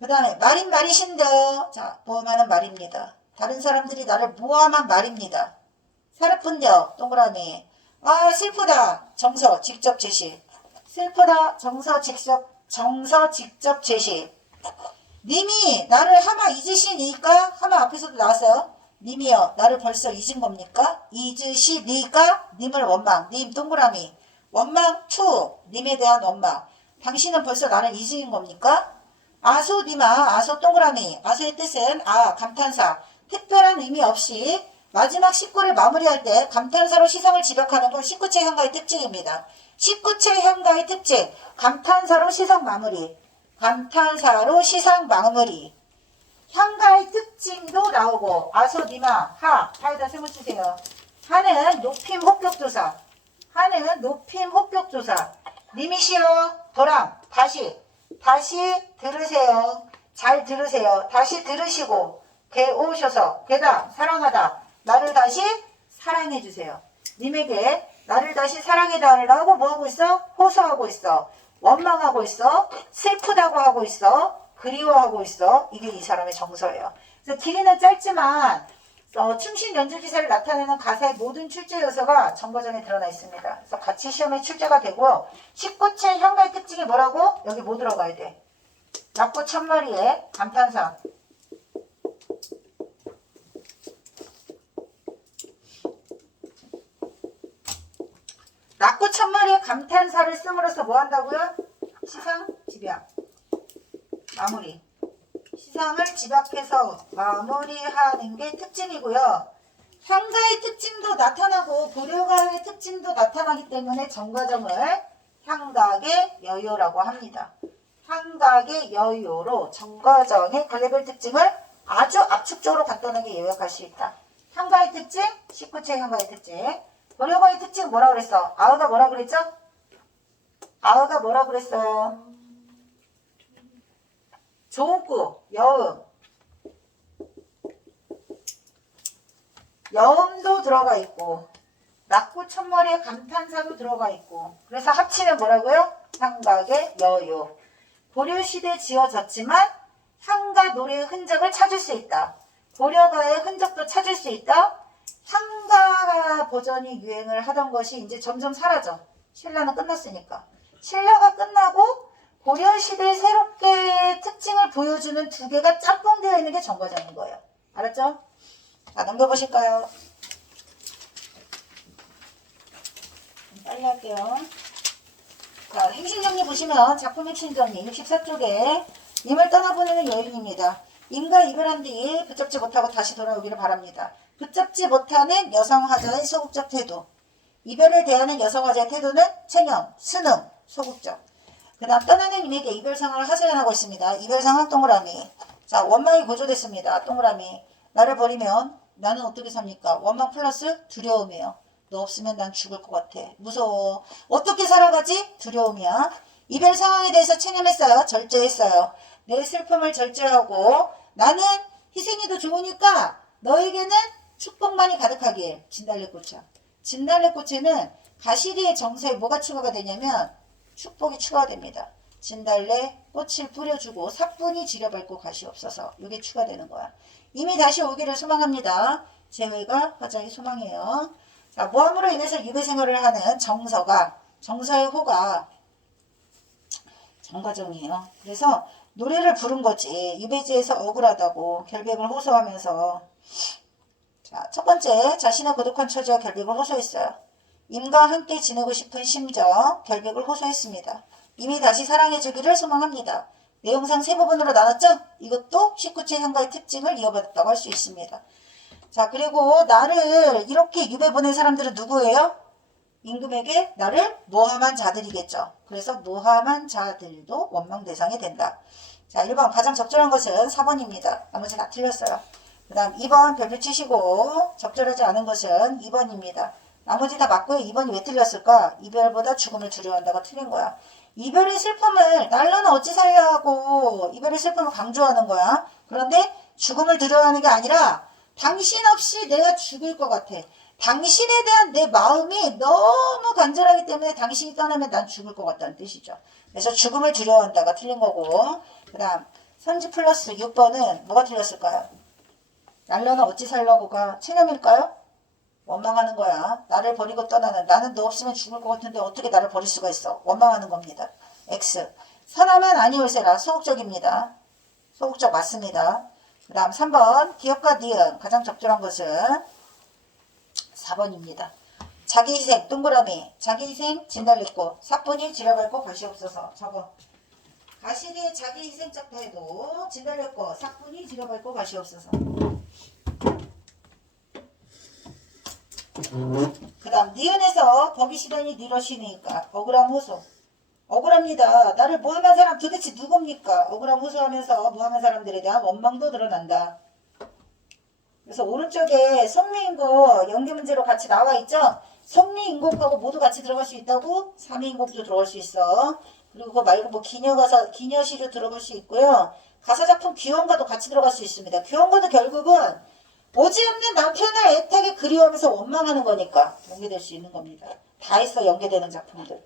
그 다음에 말인데. 자, 모함하는 말입니다. 다른 사람들이 나를 모함한 말입니다. 사르푼겨 동그라미. 아, 슬프다. 정서 직접 제시. 슬프다. 정서 직접 제시. 님이 나를 하마 잊으시니까. 하마 앞에서도 나왔어요. 님이요 나를 벌써 잊은 겁니까? 잊으시니까 님을 원망. 님 동그라미. 원망 투. 님에 대한 원망. 당신은 벌써 나를 잊은 겁니까? 아소 니마. 아소 동그라미. 아소의 뜻은 감탄사. 특별한 의미 없이 마지막 식구를 마무리할 때 감탄사로 시상을 지벽하는 건 식구체 향가의 특징입니다. 식구체 향가의 특징. 감탄사로 시상 마무리. 감탄사로 시상 마무리. 향가의 특징도 나오고 아소니마 하에다 세모 치세요. 하는 높임 혹격조사. 하는 높임 혹격조사. 님이시여 도랑 다시 들으세요. 잘 들으세요. 다시 들으시고 개오셔서 게다 사랑하다. 나를 다시 사랑해주세요. 님에게 나를 다시 사랑해달라고 뭐하고 있어? 호소하고 있어. 원망하고 있어. 슬프다고 하고 있어. 그리워하고 있어. 이게 이 사람의 정서예요. 그래서 길이는 짧지만 충신 연주지사를 나타내는 가사의 모든 출제 요소가 정거장에 드러나 있습니다. 그래서 같이 시험에 출제가 되고 19채 현가의 특징이 뭐라고? 여기 뭐 들어가야 돼? 낙고 천마리의 감탄사. 낙고 천마리의 감탄사를 씀으로써 뭐 한다고요? 시상, 집약. 마무리. 시상을 집약해서 마무리하는 게 특징이고요. 향가의 특징도 나타나고 고려가의 특징도 나타나기 때문에 정과정을 향각의 여요라고 합니다. 향각의 여요로 정과정의 글래별 특징을 아주 압축적으로 간단하게 요약할 수 있다. 향가의 특징, 19채 향가의 특징. 고려가의 특징 뭐라 그랬어? 아우가 뭐라 그랬죠? 아우가 뭐라 그랬어요? 조구, 여음. 여음도 들어가 있고 낙고 천머리에 감탄사도 들어가 있고 그래서 합치면 뭐라고요? 향각의 여요. 고려시대에 지어졌지만 향가 노래의 흔적을 찾을 수 있다. 고려가의 흔적도 찾을 수 있다. 향가 버전이 유행을 하던 것이 이제 점점 사라져. 신라는 끝났으니까. 신라가 끝나고 고려시대에 새롭게 특징을 보여주는 두 개가 짬뽕되어 있는 게 정과정인 거예요. 알았죠? 자, 넘겨보실까요? 빨리 할게요. 자, 행신정리 보시면 작품 행신정리 64쪽에 임을 떠나보내는 여인입니다. 임과 이별한 뒤 붙잡지 못하고 다시 돌아오기를 바랍니다. 붙잡지 못하는 여성 화자의 소극적 태도. 이별을 대하는 여성 화자의 태도는 체념, 순응, 소극적. 그 다음 떠나는 임에게 이별 상황을 하소연하고 있습니다. 이별 상황 동그라미. 자, 원망이 고조됐습니다. 동그라미. 나를 버리면 나는 어떻게 삽니까? 원망 플러스 두려움이에요. 너 없으면 난 죽을 것 같아. 무서워. 어떻게 살아가지? 두려움이야. 이별 상황에 대해서 체념했어요. 절제했어요. 내 슬픔을 절제하고 나는 희생이 더 좋으니까 너에게는 축복만이 가득하길. 진달래꽃이야. 진달래꽃에는 가시리의 정서에 뭐가 추가가 되냐면 축복이 추가됩니다. 진달래 꽃을 뿌려주고 사뿐히 지려밟고 가시옵소서. 이게 추가되는 거야. 이미 다시 오기를 소망합니다. 재회가 화자의 소망이에요. 자, 모함으로 인해서 유배 생활을 하는 정서의 호가 정과정이에요. 그래서 노래를 부른 거지. 유배지에서 억울하다고 결백을 호소하면서. 자, 첫 번째, 자신의 고독한 처지와 결백을 호소했어요. 임과 함께 지내고 싶은 심정, 결백을 호소했습니다. 임이 다시 사랑해주기를 소망합니다. 내용상 세 부분으로 나눴죠? 이것도 19채 향가의 특징을 이어받았다고 할 수 있습니다. 자, 그리고 나를 이렇게 유배 보낸 사람들은 누구예요? 임금에게 나를 모함한 자들이겠죠. 그래서 모함한 자들도 원망 대상이 된다. 자, 1번 가장 적절한 것은 4번입니다. 나머지 다 틀렸어요. 그 다음 2번 별표 치시고 적절하지 않은 것은 2번입니다. 나머지 다 맞고요. 2번이 왜 틀렸을까? 이별보다 죽음을 두려워한다가 틀린 거야. 이별의 슬픔을 날로는 어찌 살려 하고 이별의 슬픔을 강조하는 거야. 그런데 죽음을 두려워하는 게 아니라 당신 없이 내가 죽을 것 같아. 당신에 대한 내 마음이 너무 간절하기 때문에 당신이 떠나면 난 죽을 것 같다는 뜻이죠. 그래서 죽음을 두려워한다가 틀린 거고 그 다음 선지 플러스 6번은 뭐가 틀렸을까요? 날로는 어찌 살려고가 체념일까요? 원망하는 거야. 나를 버리고 떠나는. 나는 너 없으면 죽을 것 같은데 어떻게 나를 버릴 수가 있어. 원망하는 겁니다. X. 선하면 아니올세라. 소극적입니다. 소극적 맞습니다. 그 다음 3번 기업과 니은. 가장 적절한 것은 4번입니다. 자기희생 동그라미. 자기희생 진달래꽃. 사뿐히 지려밟고 가시옵소서. 저거. 가시리의 자기희생적 태도. 진달래꽃. 사뿐히 지려밟고 가시옵소서. 그 다음 니은에서 범위시단이 니러시니까 억울함 호소. 억울합니다. 나를 모함한 사람 도대체 누굽니까? 억울함 호소하면서 모함한 사람들에 대한 원망도 드러난다. 그래서 오른쪽에 성미인곡 연계문제로 같이 나와 있죠? 성미인곡하고 모두 같이 들어갈 수 있다고? 삼위인곡도 들어갈 수 있어. 그리고 그거 말고 뭐 기녀가사, 기녀시도 들어갈 수 있고요. 가사작품 귀원가도 같이 들어갈 수 있습니다. 귀원가도 결국은 오지 없는 남편을 애타게 그리워하면서 원망하는 거니까 연계될 수 있는 겁니다. 다 있어 연계되는 작품들.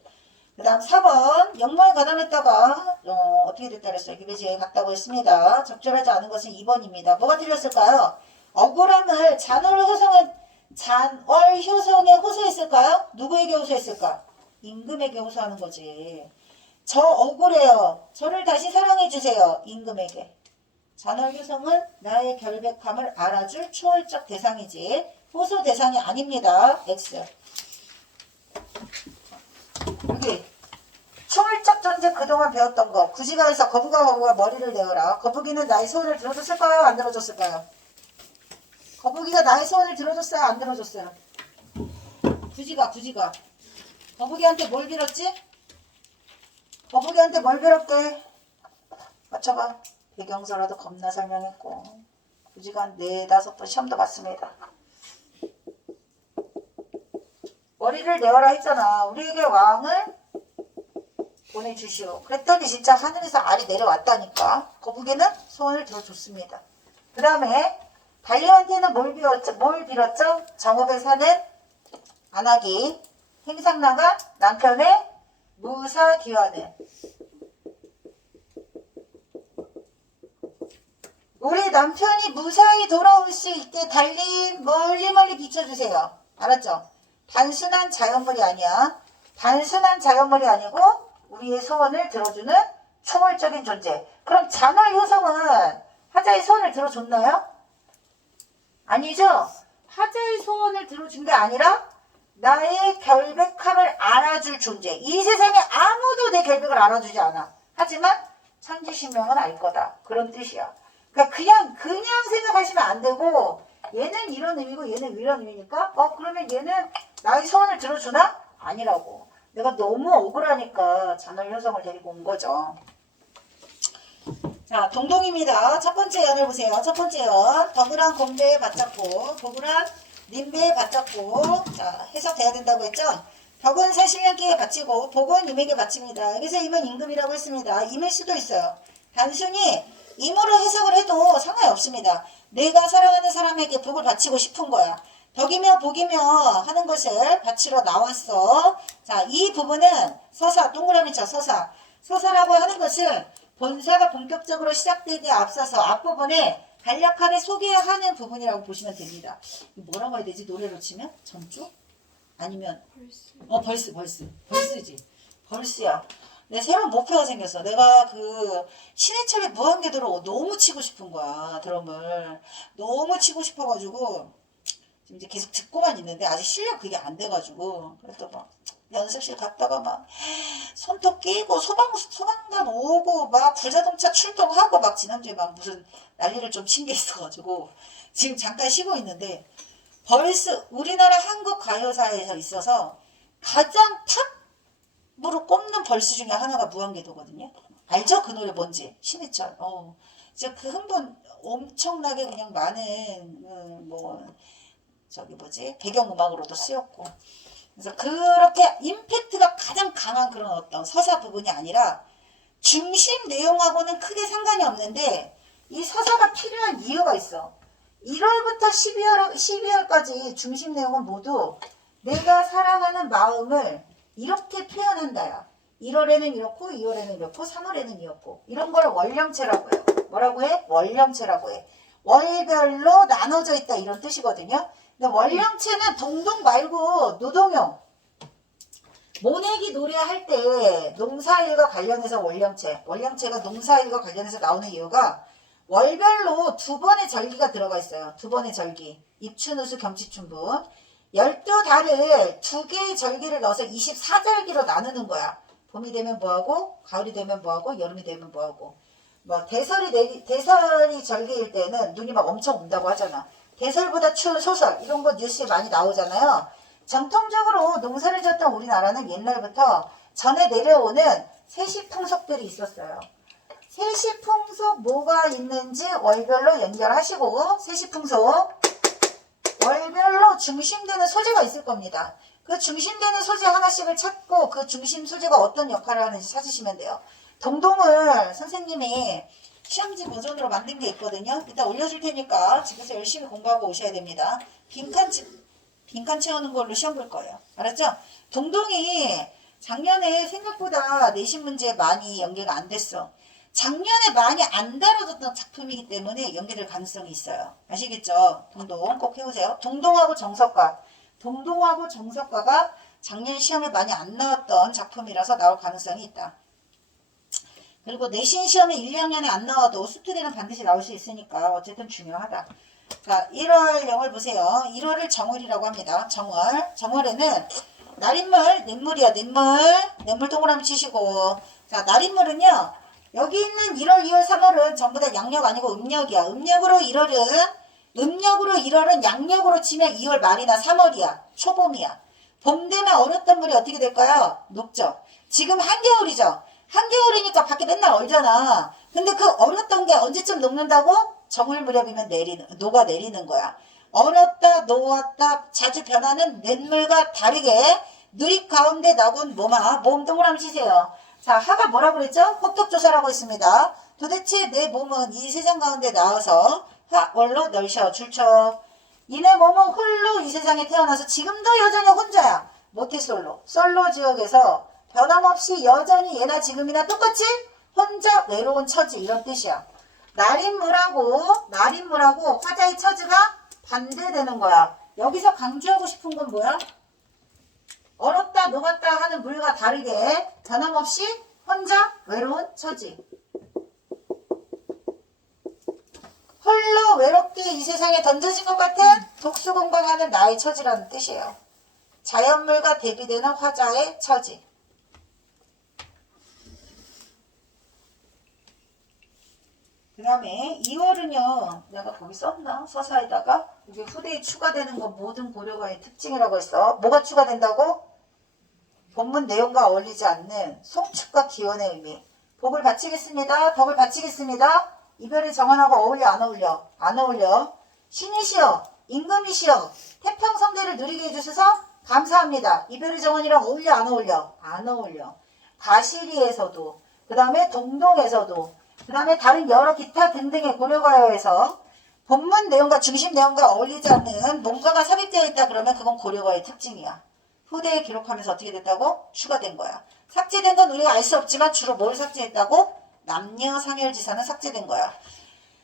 그 다음 4번 역모에 가담했다가 어떻게 됐다 그랬어요? 유배지에 갔다고 했습니다. 적절하지 않은 것은 2번입니다. 뭐가 틀렸을까요? 억울함을 잔월 효성에 호소했을까요? 누구에게 호소했을까? 임금에게 호소하는 거지. 저 억울해요. 저를 다시 사랑해주세요. 임금에게. 잔월 효성은 나의 결백함을 알아줄 초월적 대상이지 호소 대상이 아닙니다. X. 여기 초월적 존재 그동안 배웠던 거. 구지가에서 거북아 머리를 내어라. 거북이는 나의 소원을 들어줬을까요? 안 들어줬을까요? 거북이가 나의 소원을 들어줬어요? 안 들어줬어요? 구지가 거북이한테 뭘 빌었지? 거북이한테 뭘 빌었대? 맞춰봐. 배경서라도 겁나 설명했고 구지가 한 4-5번 시험도 봤습니다. 머리를 내어라 했잖아. 우리에게 왕을 보내주시오. 그랬더니 진짜 하늘에서 알이 내려왔다니까. 거북이는 소원을 들어줬습니다. 그 다음에 반려한테는 뭘 빌었죠? 정읍에 사는 안하기 행상나가 남편의 무사귀환을. 우리 남편이 무사히 돌아올 수 있게 달리 멀리 비춰주세요. 알았죠? 단순한 자연물이 아니야. 단순한 자연물이 아니고 우리의 소원을 들어주는 초월적인 존재. 그럼 잔월 효성은 화자의 소원을 들어줬나요? 아니죠? 화자의 소원을 들어준 게 아니라 나의 결백함을 알아줄 존재. 이 세상에 아무도 내 결백을 알아주지 않아. 하지만 천지신명은 알 거다. 그런 뜻이야. 그러니까 그냥 생각하시면 안 되고 얘는 이런 의미고 얘는 이런 의미니까 그러면 얘는 나의 소원을 들어주나? 아니라고. 내가 너무 억울하니까 잔월 효성을 데리고 온 거죠. 자, 동동입니다. 첫 번째 연을 보세요. 첫 번째 연. 덕을한 공배에 받잡고 복을한 님배에 받잡고. 자, 해석돼야 된다고 했죠? 덕은 새신령기에 바치고 복은 임에게 바칩니다. 여기서 임은 임금이라고 했습니다. 임일 수도 있어요. 단순히 임으로 해석을 해도 상관이 없습니다. 내가 사랑하는 사람에게 복을 바치고 싶은 거야. 덕이며 복이며 하는 것을 바치러 나왔어. 자, 이 부분은 서사, 동그라미 쳐 서사. 서사라고 하는 것은 본사가 본격적으로 시작되기에 앞서서 앞부분에 간략하게 소개하는 부분이라고 보시면 됩니다. 뭐라고 해야 되지? 노래로 치면? 전주? 아니면 벌스지. 벌스야. 내 새로운 목표가 생겼어. 내가 신해철의 무한궤도로 너무 치고 싶은 거야. 드럼을 너무 치고 싶어가지고 지금 이제 계속 듣고만 있는데 아직 실력 그게 안 돼가지고 그래도 막 연습실 갔다가 막 손톱 끼고 소방관 오고 막 부자동차 출동하고 막 지난주에 막 무슨 난리를 좀 친 게 있어가지고 지금 잠깐 쉬고 있는데 벌스 우리나라 한국 가요사에서 있어서 가장 탑으로 꼽는 벌스 중에 하나가 무한궤도거든요. 알죠? 그 노래 뭔지. 신해철. 이제 그 흥분 엄청나게 그냥 많은 배경음악으로도 쓰였고. 그래서 그렇게 임팩트가 가장 강한 그런 어떤 서사 부분이 아니라 중심 내용하고는 크게 상관이 없는데 이 서사가 필요한 이유가 있어. 1월부터 12월까지 중심 내용은 모두 내가 사랑하는 마음을 이렇게 표현한다야. 1월에는 이렇고 2월에는 이렇고 3월에는 이렇고 이런 걸 월령체라고 해요. 뭐라고 해? 월령체라고 해. 월별로 나눠져 있다 이런 뜻이거든요. 근데 월령체는 동동 말고 노동용. 모내기 노래할 때 농사일과 관련해서 월령체가 농사일과 관련해서 나오는 이유가 월별로 2번의 절기가 들어가 있어요. 2번의 절기. 입춘우수 경치춘분. 12달을 2개의 절기를 넣어서 24절기로 나누는 거야. 봄이 되면 뭐하고 가을이 되면 뭐하고 여름이 되면 뭐하고. 대설이 절기일 때는 눈이 막 엄청 온다고 하잖아. 대설보다 추운 소설 이런 거 뉴스에 많이 나오잖아요. 전통적으로 농사를 지었던 우리나라는 옛날부터 전해 내려오는 세시풍속들이 있었어요. 세시풍속 뭐가 있는지 월별로 연결하시고 세시풍속 월별로 중심되는 소재가 있을 겁니다. 그 중심되는 소재 하나씩을 찾고 그 중심 소재가 어떤 역할을 하는지 찾으시면 돼요. 동동을 선생님이 시험지 버전으로 만든 게 있거든요. 이따 올려줄 테니까 집에서 열심히 공부하고 오셔야 됩니다. 빈칸 채우는 걸로 시험 볼 거예요. 알았죠? 동동이 작년에 생각보다 내신 문제 많이 연계가 안 됐어. 작년에 많이 안 다뤄졌던 작품이기 때문에 연결될 가능성이 있어요. 아시겠죠? 동동 꼭 해보세요. 동동하고 정석가. 동동하고 정석가가 작년 시험에 많이 안 나왔던 작품이라서 나올 가능성이 있다. 그리고 내신 시험에 1, 2학년에 안 나와도 수투리는 반드시 나올 수 있으니까 어쨌든 중요하다. 자, 1월 영월 보세요. 1월을 정월이라고 합니다. 정월. 정월에는 날인물, 냇물이야. 냇물 동그라미 치시고. 자, 날인물은요. 여기 있는 1월, 2월, 3월은 전부 다 양력 아니고 음력이야. 음력으로 1월은 양력으로 치면 2월 말이나 3월이야. 초봄이야. 봄 되면 얼었던 물이 어떻게 될까요? 녹죠. 지금 한겨울이죠. 한겨울이니까 밖에 맨날 얼잖아. 근데 그 얼었던 게 언제쯤 녹는다고? 정월 무렵이면 녹아내리는 거야. 얼었다 녹았다 자주 변하는 냇물과 다르게 누립 가운데 나곤 몸아. 몸 동그라미 치세요. 자, 하가 뭐라고 그랬죠? 혹독조사라고 했습니다. 도대체 내 몸은 이 세상 가운데 나와서 하월로 널셔 줄쳐. 이내 몸은 홀로 이 세상에 태어나서 지금도 여전히 혼자야. 모태솔로. 솔로 지역에서 변함없이 여전히 예나 지금이나 똑같이 혼자 외로운 처지 이런 뜻이야. 날인물하고 화자의 처지가 반대되는 거야. 여기서 강조하고 싶은 건 뭐야? 얼었다 녹았다 하는 물과 다르게 변함없이 혼자 외로운 처지. 홀로 외롭게 이 세상에 던져진 것 같은 독수공방하는 나의 처지라는 뜻이에요. 자연물과 대비되는 화자의 처지. 그 다음에 2월은요. 내가 거기 썼나? 서사에다가 이게 후대에 추가되는 건 모든 고려가의 특징이라고 했어. 뭐가 추가된다고? 본문 내용과 어울리지 않는 속축과 기원의 의미. 복을 바치겠습니다. 덕을 바치겠습니다. 이별의 정원하고 어울려 안 어울려? 안 어울려. 신이시여 임금이시여 태평성대를 누리게 해주셔서 감사합니다. 이별의 정원이랑 어울려 안 어울려? 안 어울려. 가시리에서도 그 다음에 동동에서도 그 다음에 다른 여러 기타 등등의 고려가요에서 본문 내용과 중심 내용과 어울리지 않는 뭔가가 삽입되어 있다 그러면 그건 고려가의 특징이야. 후대에 기록하면서 어떻게 됐다고? 추가된 거야. 삭제된 건 우리가 알 수 없지만 주로 뭘 삭제했다고? 남녀 상열지사는 삭제된 거야.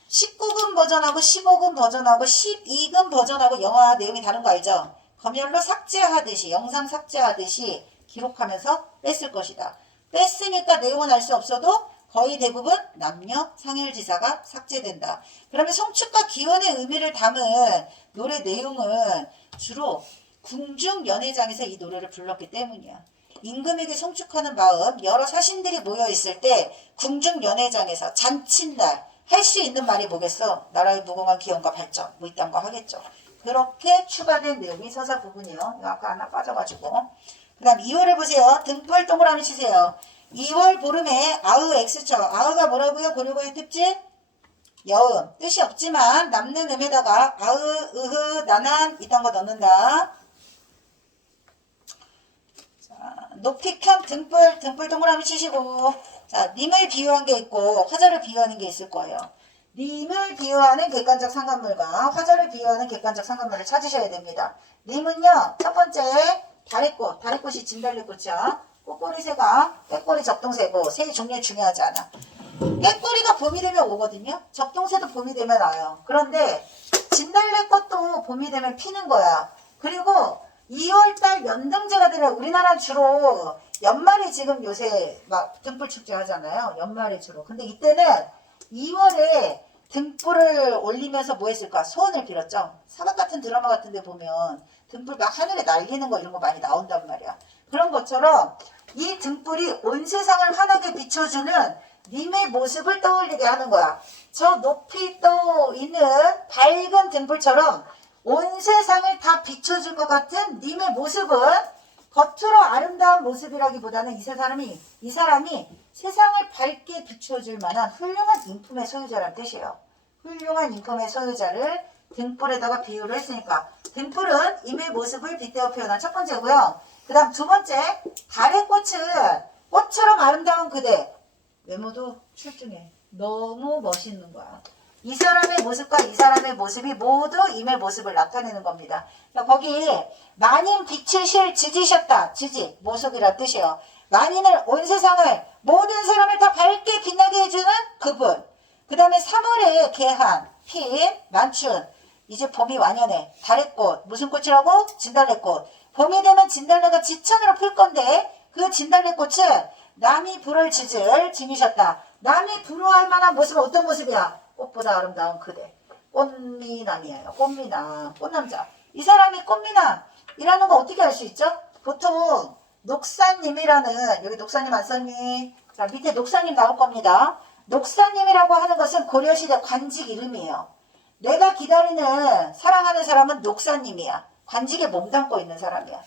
19금 버전하고 15금 버전하고 12금 버전하고 영화 내용이 다른 거 알죠? 검열로 삭제하듯이 영상 삭제하듯이 기록하면서 뺐을 것이다. 뺐으니까 내용은 알 수 없어도 거의 대부분 남녀 상열지사가 삭제된다. 그러면 성축과 기원의 의미를 담은 노래 내용은 주로 궁중 연회장에서 이 노래를 불렀기 때문이야. 임금에게 성축하는 마음, 여러 사신들이 모여있을 때 궁중 연회장에서 잔칫날 할 수 있는 말이 뭐겠어? 나라의 무궁한 기원과 발전 뭐 이딴 거 하겠죠. 그렇게 추가된 내용이 서사 부분이요. 아까 하나 빠져가지고. 그 다음 2월을 보세요. 등불 동그라미 치세요. 2월 보름에 아으 X죠. 아으가 뭐라고요? 고려고의 특징? 여음. 뜻이 없지만 남는 음에다가 아으, 으흐, 나난 이딴 거 넣는다. 자, 높이 켠 등불 동그라미 치시고. 자, 님을 비유한 게 있고 화자를 비유하는 게 있을 거예요. 님을 비유하는 객관적 상관물과 화자를 비유하는 객관적 상관물을 찾으셔야 됩니다. 님은요. 첫 번째 다리꽃이 진달래꽃이야. 꽃꼬리새가 깨꼬리 적동새고 새 종류 중요하지 않아. 깨꼬리가 봄이 되면 오거든요. 적동새도 봄이 되면 와요. 그런데 진달래꽃도 봄이 되면 피는 거야. 그리고 2월달 연등제가 되면 우리나라는 주로 연말에 지금 요새 막 등불 축제 하잖아요. 연말에 주로. 근데 이때는 2월에 등불을 올리면서 뭐 했을까? 소원을 빌었죠. 사막 같은 드라마 같은 데 보면 등불 막 하늘에 날리는 거 이런 거 많이 나온단 말이야. 그런 것처럼 이 등불이 온 세상을 환하게 비춰주는 님의 모습을 떠올리게 하는 거야. 저 높이 떠 있는 밝은 등불처럼 온 세상을 다 비춰줄 것 같은 님의 모습은 겉으로 아름다운 모습이라기보다는 이 사람이 세상을 밝게 비춰줄 만한 훌륭한 인품의 소유자라는 뜻이에요. 훌륭한 인품의 소유자를 등불에다가 비유를 했으니까 등불은 임의 모습을 빗대어 표현한 첫 번째고요. 그 다음 두 번째, 달의 꽃은 꽃처럼 아름다운 그대. 외모도 출중해. 너무 멋있는 거야. 이 사람의 모습과 이 사람의 모습이 모두 임의 모습을 나타내는 겁니다. 거기 마님 빛을 실 지지셨다. 지지, 모습이란 뜻이에요. 만인을 온 세상을 모든 사람을 다 밝게 빛나게 해주는 그분. 그 다음에 3월에 개한, 핀, 만춘. 이제 봄이 완연해. 달의꽃. 무슨 꽃이라고? 진달래꽃. 봄이 되면 진달래가 지천으로 풀 건데 그 진달래꽃은 남이 불을 지질 지니셨다. 남이 부러워할 만한 모습은 어떤 모습이야? 꽃보다 아름다운 그대. 꽃미남이에요. 꽃미남. 꽃남자. 이 사람이 꽃미남이라는 거 어떻게 알 수 있죠? 보통 녹사님이라는, 여기 녹사님 안 썼니? 자, 밑에 녹사님 나올 겁니다. 녹사님이라고 하는 것은 고려시대 관직 이름이에요. 내가 기다리는 사랑하는 사람은 녹사님이야. 관직에 몸담고 있는 사람이야.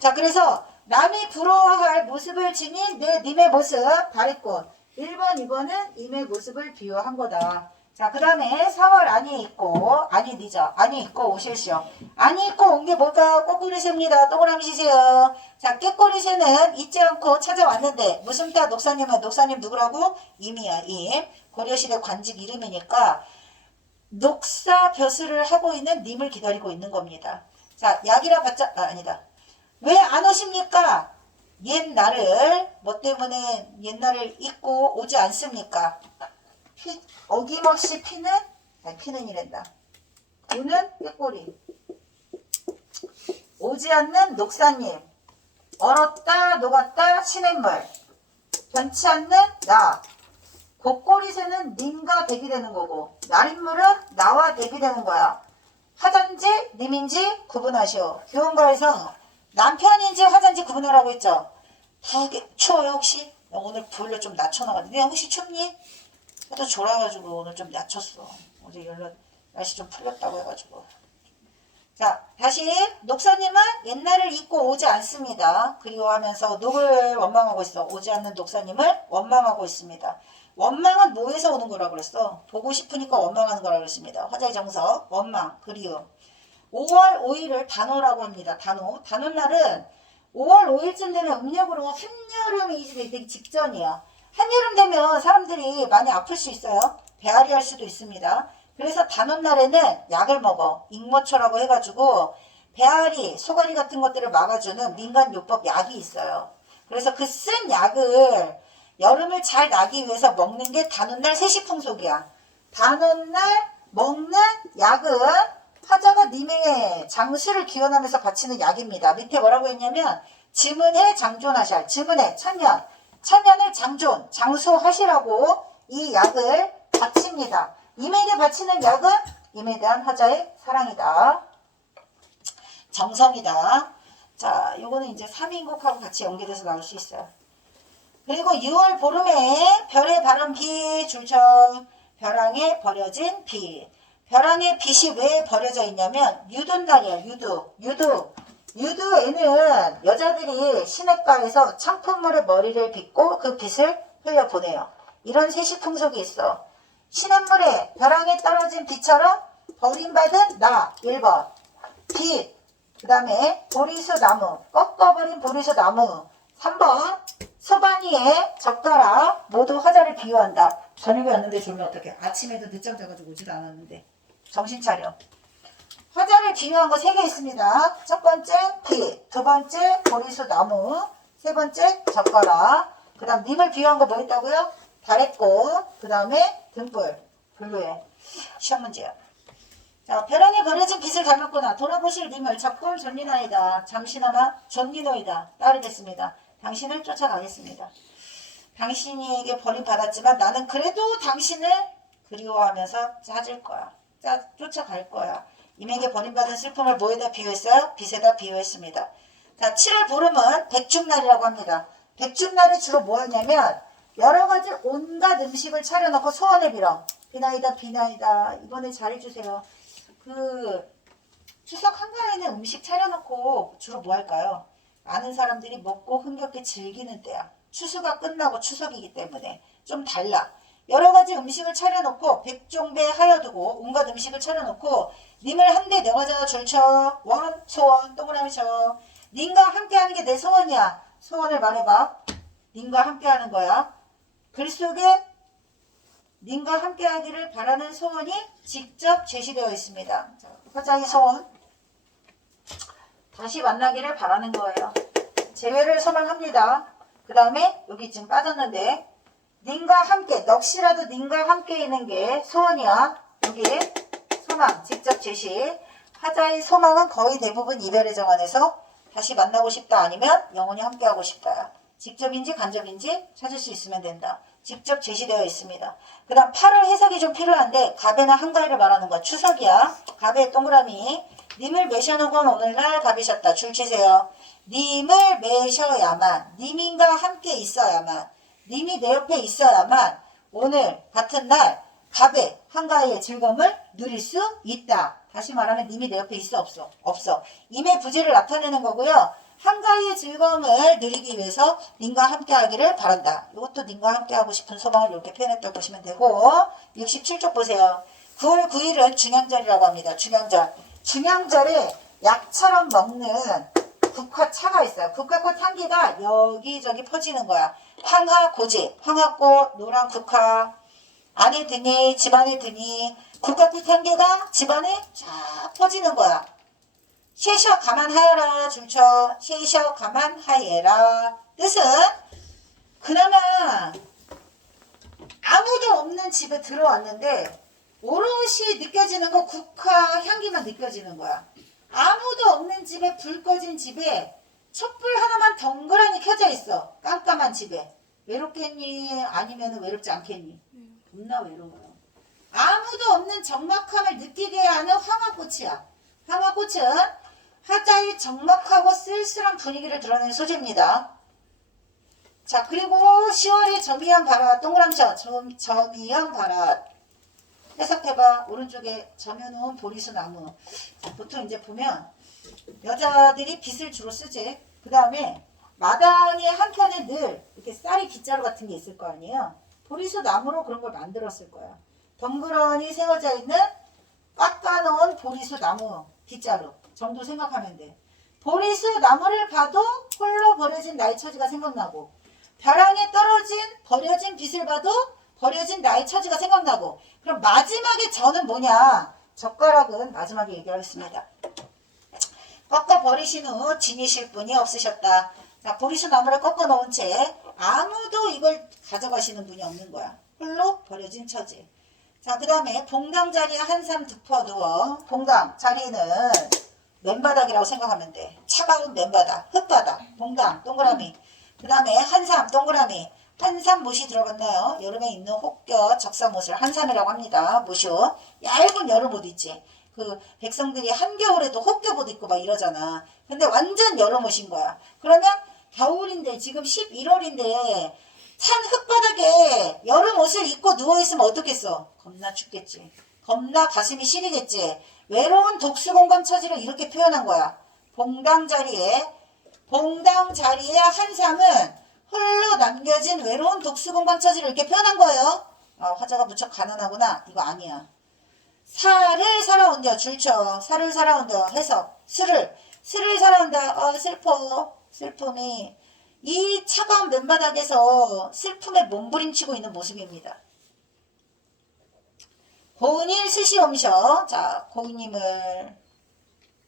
자, 그래서 남이 부러워할 모습을 지닌 님의 모습, 다리꽃. 1번, 2번은 님의 모습을 비유한 거다. 자, 그 다음에 4월 안이 있고, 안이 늦어. 안이 있고 오실시오. 안이 있고 온 게 뭘까? 꼬꾸리새입니다. 동그라미 치세요. 자, 깨꼬리새는 잊지 않고 찾아왔는데, 무슨 타 녹사님은, 녹사님 누구라고? 임이야, 임. 고려시대 관직 이름이니까, 녹사 벼슬을 하고 있는 님을 기다리고 있는 겁니다. 자, 약이라 받자, 아니다. 왜 안 오십니까? 옛날을, 뭐 때문에 옛날을 잊고 오지 않습니까? 어김없이 피는, 아니 피는 이랬다. 우는 꾀꼬리. 오지 않는 녹사님. 얼었다 녹았다 시냇물. 변치 않는 나. 곡꼬리새는 님과 대비되는 거고 날인물은 나와 대비되는 거야. 화잔지 님인지 구분하시오. 교원가에서 남편인지 화잔지 구분하라고 했죠. 되게 추워요 혹시? 오늘 보일러 좀 낮춰놔가지고 혹시 춥니? 또 졸아가지고 오늘 좀 낮췄어. 어제 연락 날씨 좀 풀렸다고 해가지고. 자, 다시 녹사님은 옛날을 잊고 오지 않습니다. 그리워하면서 누굴 원망하고 있어? 오지 않는 녹사님을 원망하고 있습니다. 원망은 뭐에서 오는 거라고 그랬어? 보고 싶으니까 원망하는 거라고 그랬습니다. 화자의 정석, 원망, 그리움. 5월 5일을 단오라고 합니다. 단오. 단오날은 5월 5일쯤 되면 음력으로 한여름이 되기 직전이야. 한여름 되면 사람들이 많이 아플 수 있어요. 배앓이 할 수도 있습니다. 그래서 단오날에는 약을 먹어. 익모초라고 해가지고 배앓이, 소가리 같은 것들을 막아주는 민간요법 약이 있어요. 그래서 그 쓴 약을 여름을 잘 나기 위해서 먹는 게 단오날 세시풍속이야. 단오날 먹는 약은 화자가 님의 장수를 기원하면서 바치는 약입니다. 밑에 뭐라고 했냐면 지문해 장존하샬. 지문해 천년. 천년을 장존, 장수하시라고 이 약을 바칩니다. 임에게 바치는 약은 임에 대한 화자의 사랑이다. 정성이다. 자, 요거는 이제 3인곡하고 같이 연계돼서 나올 수 있어요. 그리고 6월 보름에 별의 바람 비 줄청 벼랑에 버려진 빛. 벼랑의 빛이 왜 버려져 있냐면 유도날이야. 유도에는 여자들이 시냇가에서 창풍물에 머리를 빗고 그 빛을 흘려보내요. 이런 세시풍속이 있어. 시냇물에 벼랑에 떨어진 빛처럼 버림받은 나 1번 빛. 그 다음에 보리수 나무 꺾어버린 보리수 나무 3번 소반이의 젓가락 모두 화자를 비유한다. 저녁에 왔는데 졸면 어떡해. 아침에도 늦잠 자가지고 오지도 않았는데 정신 차려. 화자를 비유한 거 3개 있습니다. 첫 번째 빛, 두 번째 보리수 나무, 세 번째 젓가락. 그 다음 님을 비유한 거 뭐 있다고요? 달의꽃, 그 다음에 등불, 불교에 시험 문제야. 자, 벼랑에 버려진 빛을 닮았구나. 돌아보실 님을 잡골 존리나이다. 잠시나마 존리노이다. 따르겠습니다. 당신을 쫓아가겠습니다. 당신에게 버림받았지만 나는 그래도 당신을 그리워하면서 찾을 거야. 쫓아갈 거야. 임에게 버림받은 슬픔을 뭐에다 비유했어요? 빛에다 비유했습니다. 자, 7월 보름은 백중날이라고 합니다. 백중날에 주로 뭐 하냐면 여러 가지 온갖 음식을 차려놓고 소원을 빌어. 비나이다 비나이다 이번에 잘해주세요. 그 추석 한가위는 음식 차려놓고 주로 뭐 할까요? 많은 사람들이 먹고 흥겹게 즐기는 때야. 추수가 끝나고 추석이기 때문에 좀 달라. 여러 가지 음식을 차려놓고 백종배 하여두고 온갖 음식을 차려놓고 님을 한데 내가자 줄쳐 원 소원 동그라미 쳐. 님과 함께하는 게 내 소원이야. 소원을 말해봐. 님과 함께하는 거야. 글 속에 님과 함께하기를 바라는 소원이 직접 제시되어 있습니다. 자, 화자의 소원 다시 만나기를 바라는 거예요. 재회를 소망합니다. 그 다음에 여기 지금 빠졌는데 님과 함께 넋이라도 님과 함께 있는 게 소원이야. 여기 소망 직접 제시. 화자의 소망은 거의 대부분 이별의 정안에서 다시 만나고 싶다 아니면 영원히 함께하고 싶다야. 직접인지 간접인지 찾을 수 있으면 된다. 직접 제시되어 있습니다. 그 다음 8월 해석이 좀 필요한데 갑에나 한가위를 말하는 거야. 추석이야. 갑의 동그라미. 님을 매셔놓은 오늘날 갑이셨다. 줄 치세요. 님을 매셔야만, 님인가 함께 있어야만, 님이 내 옆에 있어야만 오늘 같은 날 갑의 한가위의 즐거움을 누릴 수 있다. 다시 말하면 님이 내 옆에 있어 없어? 없어. 임의 부재를 나타내는 거고요. 한가위의 즐거움을 누리기 위해서 님과 함께 하기를 바란다. 이것도 님과 함께 하고 싶은 소망을 이렇게 표현했다고 보시면 되고 67쪽 보세요. 9월 9일은 중양절이라고 합니다. 중양절. 중양절에 약처럼 먹는 국화차가 있어요. 국화꽃 향기가 여기저기 퍼지는 거야. 황화고지, 황화꽃, 노란 국화, 안에 드니, 집안에 드니, 국화꽃 향기가 집안에 쫙 퍼지는 거야. 쉐셔 가만하여라 줄쳐. 쉐셔 가만하여라. 뜻은 그나마 아무도 없는 집에 들어왔는데 오롯이 느껴지는 거 국화 향기만 느껴지는 거야. 아무도 없는 집에 불 꺼진 집에 촛불 하나만 덩그러니 켜져 있어. 깜깜한 집에. 외롭겠니? 아니면 외롭지 않겠니? 겁나 외로워요. 아무도 없는 적막함을 느끼게 하는 황화꽃이야. 황화꽃은 화자의 적막하고 쓸쓸한 분위기를 드러내는 소재입니다. 자, 그리고 10월의 저미한 바랏, 동그라미죠. 저미한 바랏. 해석해봐. 오른쪽에 점여놓은 보리수 나무. 자, 보통 이제 보면 여자들이 빗을 주로 쓰지. 그 다음에 마당의 한켠에 늘 이렇게 쌀이 빗자루 같은 게 있을 거 아니에요. 보리수 나무로 그런 걸 만들었을 거야. 덩그러니 세워져 있는 깎아놓은 보리수 나무 빗자루 정도 생각하면 돼. 보리수 나무를 봐도 홀로 버려진 나의 처지가 생각나고, 벼랑에 떨어진 버려진 빗을 봐도 버려진 나의 처지가 생각나고. 그럼 마지막에 저는 뭐냐? 젓가락은 마지막에 얘기하겠습니다. 꺾어 버리신 후 지니실 분이 없으셨다. 자, 보리수 나무를 꺾어 놓은 채 아무도 이걸 가져가시는 분이 없는 거야. 홀로 버려진 처지. 자, 그 다음에 봉당 자리에 한삼 덮어 두어. 봉당 자리는 맨바닥이라고 생각하면 돼. 차가운 맨바닥, 흙바닥, 봉당, 동그라미. 그 다음에 한삼, 동그라미. 한삼 못이 들어갔나요? 여름에 입는 혹겨 적사못을 한삼이라고 합니다. 못이요. 얇은 여름옷 있지. 그 백성들이 한겨울에도 혹겨옷 입고 막 이러잖아. 근데 완전 여름옷인 거야. 그러면 겨울인데 지금 11월인데 산 흙바닥에 여름옷을 입고 누워있으면 어떻겠어? 겁나 춥겠지. 겁나 가슴이 시리겠지. 외로운 독수공감 처지를 이렇게 표현한 거야. 봉당 자리에 한삼은 홀로 남겨진 외로운 독수공방 처지를 이렇게 표현한 거예요. 화자가 무척 가난하구나. 이거 아니야. 살을 살아온다. 줄쳐. 살을 살아온다. 해석. 술을 살아온다. 슬퍼. 슬픔이 이 차가운 맨바닥에서 슬픔에 몸부림치고 있는 모습입니다. 고은일 스시옴셔. 자, 고은님을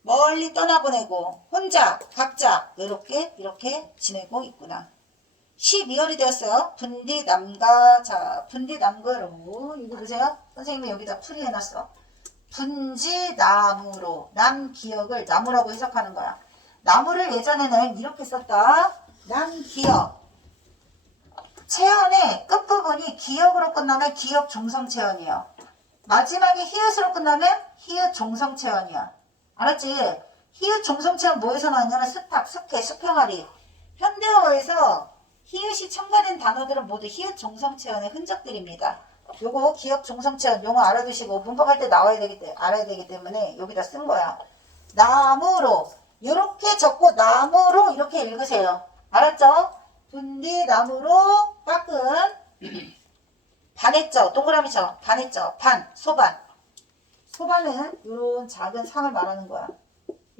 멀리 떠나보내고 혼자 각자 외롭게 이렇게 지내고 있구나. 12월이 되었어요. 분디남가. 자, 분디남가로 이거 보세요. 선생님이 여기다 풀이 해놨어. 분지나무로 남기역을 나무라고 해석하는 거야. 나무를 예전에는 이렇게 썼다. 남기역. 체언의 끝부분이 기역으로 끝나면 기역 종성체언이에요. 마지막에 히읗으로 끝나면 히읗 종성체언이야. 알았지? 히읗 종성체언 뭐에서 나왔냐면 스탁, 숙회, 수평아리. 현대어에서 히읗이 첨가된 단어들은 모두 히읗 종성체언의 흔적들입니다. 요거 기억 종성체언 용어 알아두시고 문법할 때 알아야 되기 때문에 여기다 쓴 거야. 나무로 이렇게 적고 나무로 이렇게 읽으세요. 알았죠? 분디 나무로 깎은 반했죠. 동그라미죠. 반했죠. 반, 소반. 소반은 이런 작은 상을 말하는 거야.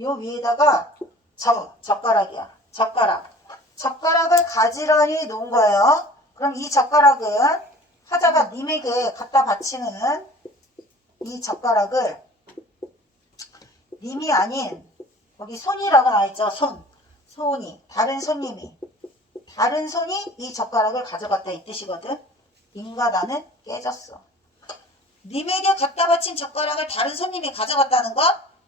요 위에다가 젓가락이야. 젓가락을 가지런히 놓은 거예요. 그럼 이 젓가락은 화자가 님에게 갖다 바치는 이 젓가락을 님이 아닌 거기 손이라고 나와있죠. 손이 다른 손님이 다른 손이 이 젓가락을 가져갔다 이 뜻이거든. 님과 나는 깨졌어. 님에게 갖다 바친 젓가락을 다른 손님이 가져갔다는 건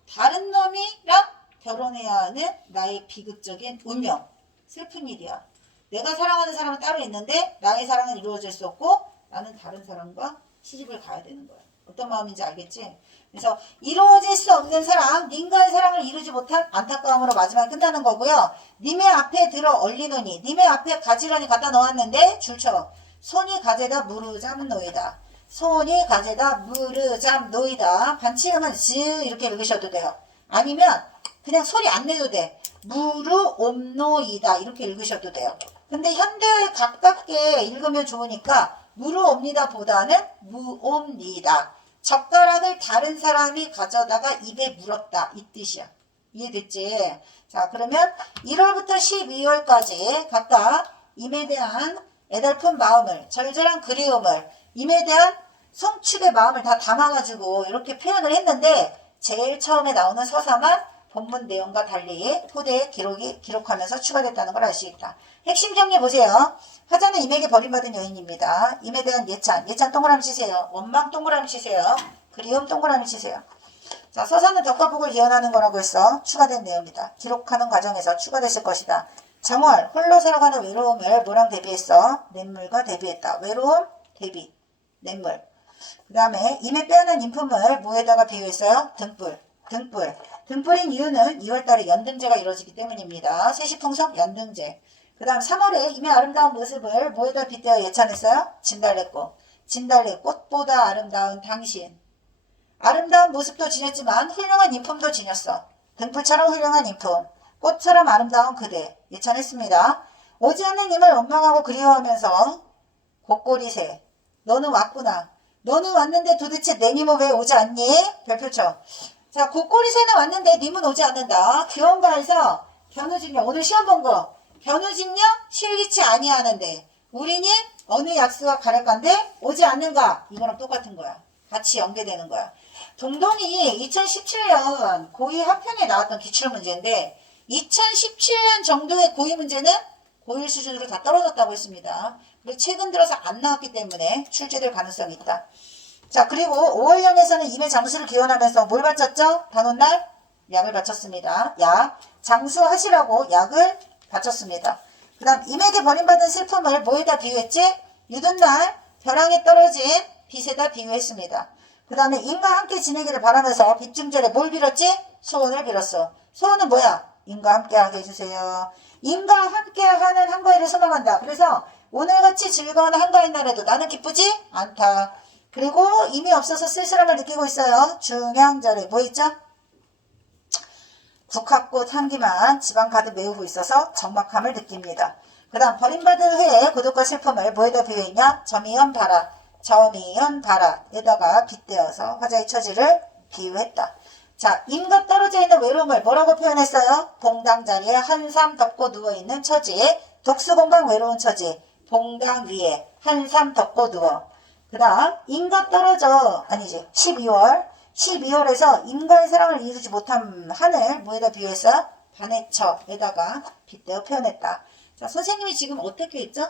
다른 놈이랑 결혼해야 하는 나의 비극적인 운명. 슬픈 일이야. 내가 사랑하는 사람은 따로 있는데 나의 사랑은 이루어질 수 없고 나는 다른 사람과 시집을 가야 되는 거야. 어떤 마음인지 알겠지? 그래서 이루어질 수 없는 사랑, 님과의 사랑을 이루지 못한 안타까움으로 마지막에 끝나는 거고요. 님의 앞에 들어 얼리노니, 님의 앞에 가지런히 갖다 놓았는데 줄쳐 손이 가재다 무르잡노이다. 손이 가재다 무르잡노이다. 반치음은 즈 이렇게 읽으셔도 돼요. 아니면 그냥 소리 안 내도 돼. 무르옵노이다 이렇게 읽으셔도 돼요. 근데 현대어에 가깝게 읽으면 좋으니까 무르옵니다 보다는 무옵니다. 젓가락을 다른 사람이 가져다가 입에 물었다 이 뜻이야. 이해됐지? 자, 그러면 1월부터 12월까지 각각 임에 대한 애달픈 마음을, 절절한 그리움을, 임에 대한 송축의 마음을 다 담아가지고 이렇게 표현을 했는데 제일 처음에 나오는 서사만 본문 내용과 달리 토대에 기록하면서 추가됐다는 걸 알 수 있다. 핵심 정리 보세요. 화자는 임에게 버림받은 여인입니다. 임에 대한 예찬 동그라미 치세요. 원망 동그라미 치세요. 그리움 동그라미 치세요. 자, 서사는 덕과 복을 예언하는 거라고 해서 추가된 내용이다. 기록하는 과정에서 추가됐을 것이다. 정월, 홀로 살아가는 외로움을 뭐랑 대비했어? 냇물과 대비했다. 외로움, 대비, 냇물. 그 다음에 임에 빼어난 인품을 뭐에다가 비유했어요? 등불. 등불인 이유는 2월달에 연등제가 이루어지기 때문입니다. 세시풍속 연등제. 그 다음 3월에 임의 아름다운 모습을 뭐에다 빗대어 예찬했어요? 진달래꽃. 진달래꽃보다 아름다운 당신. 아름다운 모습도 지녔지만 훌륭한 인품도 지녔어. 등불처럼 훌륭한 인품. 꽃처럼 아름다운 그대. 예찬했습니다. 오지 않는 임을 원망하고 그리워하면서 곡골이새. 너는 왔구나. 너는 왔는데 도대체 내 님은 왜 오지 않니? 별표쳐. 자, 곡골이새는 왔는데 님은 오지 않는다. 귀여운가에서 견우직녀. 오늘 시험 본 거. 견우직녀 실기치 아니하는데 우리 님 어느 약수가 가랄간데 오지 않는가. 이거랑 똑같은 거야. 같이 연계되는 거야. 동동이 2017년 고2 학편에 나왔던 기출문제인데 2017년 정도의 고2 문제는 고1 수준으로 다 떨어졌다고 했습니다. 그리고 최근 들어서 안 나왔기 때문에 출제될 가능성이 있다. 자, 그리고 5월령에서는 임의 장수를 기원하면서 뭘 바쳤죠? 단오날 약을 바쳤습니다. 약, 장수하시라고 약을 바쳤습니다. 그 다음 임에게 버림받은 슬픔을 뭐에다 비유했지? 유둔날 벼랑에 떨어진 빛에다 비유했습니다. 그 다음에 임과 함께 지내기를 바라면서 빗중절에 뭘 빌었지? 소원을 빌었어. 소원은 뭐야? 임과 함께하게 해주세요. 임과 함께하는 한가위를 소망한다. 그래서 오늘같이 즐거운 한가위 날에도 나는 기쁘지 않다. 그리고 임이 없어서 쓸쓸함을 느끼고 있어요. 중양절에 뭐 있죠? 국화꽃 향기만 집안 가득 메우고 있어서 적막함을 느낍니다. 그 다음 버림받은 후에 고독과 슬픔을 뭐에다 비유했냐? 점이연 바라에다가 빗대어서 화자의 처지를 비유했다. 자, 임과 떨어져 있는 외로움을 뭐라고 표현했어요? 봉당 자리에 한삼 덮고 누워있는 처지, 독수공방 외로운 처지, 봉당 위에 한삼 덮고 누워. 그 다음 임과 떨어져 12월에서 임과의 사랑을 이루지 못한 하늘 뭐에다 비유했어요? 반해처에다가 빗대어 표현했다. 자, 선생님이 지금 어떻게 했죠?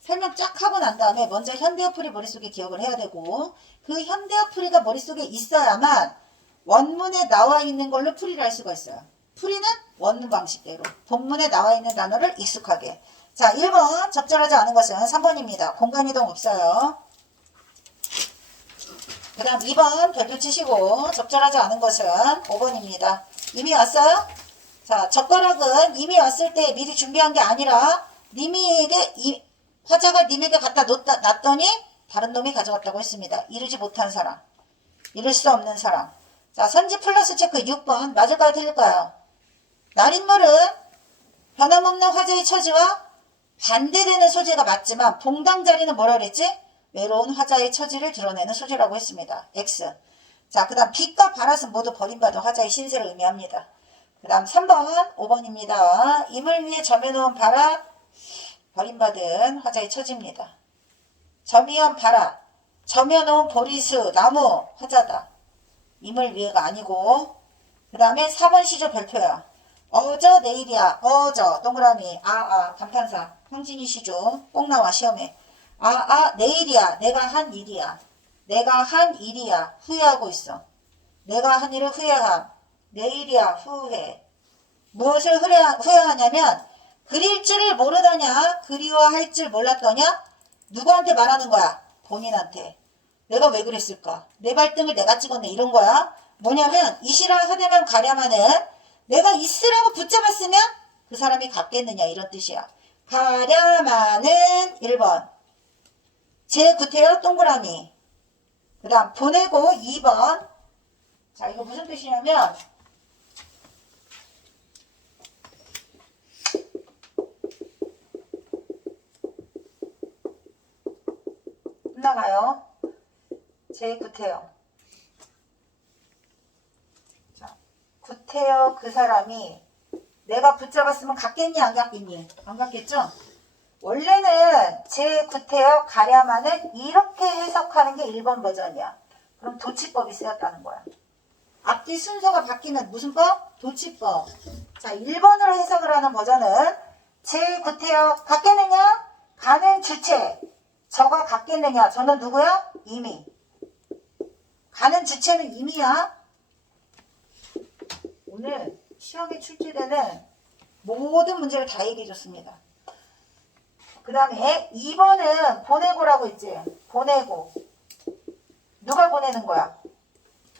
설명 쫙 하고 난 다음에 먼저 현대어풀이 머릿속에 기억을 해야 되고 그 현대어풀이가 머릿속에 있어야만 원문에 나와 있는 걸로 풀이를 할 수가 있어요. 풀이는 원문 방식대로 본문에 나와 있는 단어를 익숙하게. 자, 1번 적절하지 않은 것은 3번입니다. 공간이동 없어요. 그 다음 2번 별표 치시고 적절하지 않은 것은 5번입니다. 이미 왔어요? 자, 젓가락은 이미 왔을 때 미리 준비한 게 아니라 화자가 님에게 갖다 놨더니 다른 놈이 가져갔다고 했습니다. 이루지 못한 사람, 이룰 수 없는 사람. 자, 선지 플러스 체크 6번 맞을까요 틀릴까요? 날인물은 변함없는 화자의 처지와 반대되는 소재가 맞지만 봉당자리는 뭐라 그랬지? 외로운 화자의 처지를 드러내는 소재라고 했습니다. X. 자, 그 다음 빛과 바랏은 모두 버림받은 화자의 신세를 의미합니다. 그 다음 3번 5번입니다. 임을 위해 점여놓은 바랏 버림받은 화자의 처지입니다. 점이연 바랏 점여놓은 보리수 나무 화자다. 임을 위해가 아니고 그 다음에 4번 시조 별표야. 어저 내일이야. 어저 동그라미 감탄사 황진이 시죠. 꼭 나와 시험에. 내일이야. 내가 한 일이야. 내가 한 일이야. 후회하고 있어. 내가 한 일을 후회함. 내일이야. 후회. 무엇을 후회하냐면 그릴 줄을 모르더냐? 그리워할 줄 몰랐더냐? 누구한테 말하는 거야? 본인한테. 내가 왜 그랬을까? 내 발등을 내가 찍었네. 이런 거야. 뭐냐면 이시라 하되면 가랴마는 내가 있으라고 붙잡았으면 그 사람이 갔겠느냐 이런 뜻이야. 가랴마는 1번. 제9태여 동그라미. 그 다음 보내고 2번. 자, 이거 무슨 뜻이냐면 끝나가요. 제9태여. 자, 9태여 그 사람이 내가 붙잡았으면 갔겠니 안 갔겠니? 안 갔겠죠? 원래는 제9태여 가랴마는 이렇게 해석하는 게 1번 버전이야. 그럼 도치법이 쓰였다는 거야. 앞뒤 순서가 바뀌면 무슨 법? 도치법. 자, 1번으로 해석을 하는 버전은 제9태여 갔겠느냐? 가는 주체. 저가 갔겠느냐? 저는 누구야? 이미. 가는 주체는 이미야. 오늘 시험에 출제되는 모든 문제를 다 얘기해줬습니다. 그 다음에 2번은 보내고라고 있지. 보내고. 누가 보내는 거야?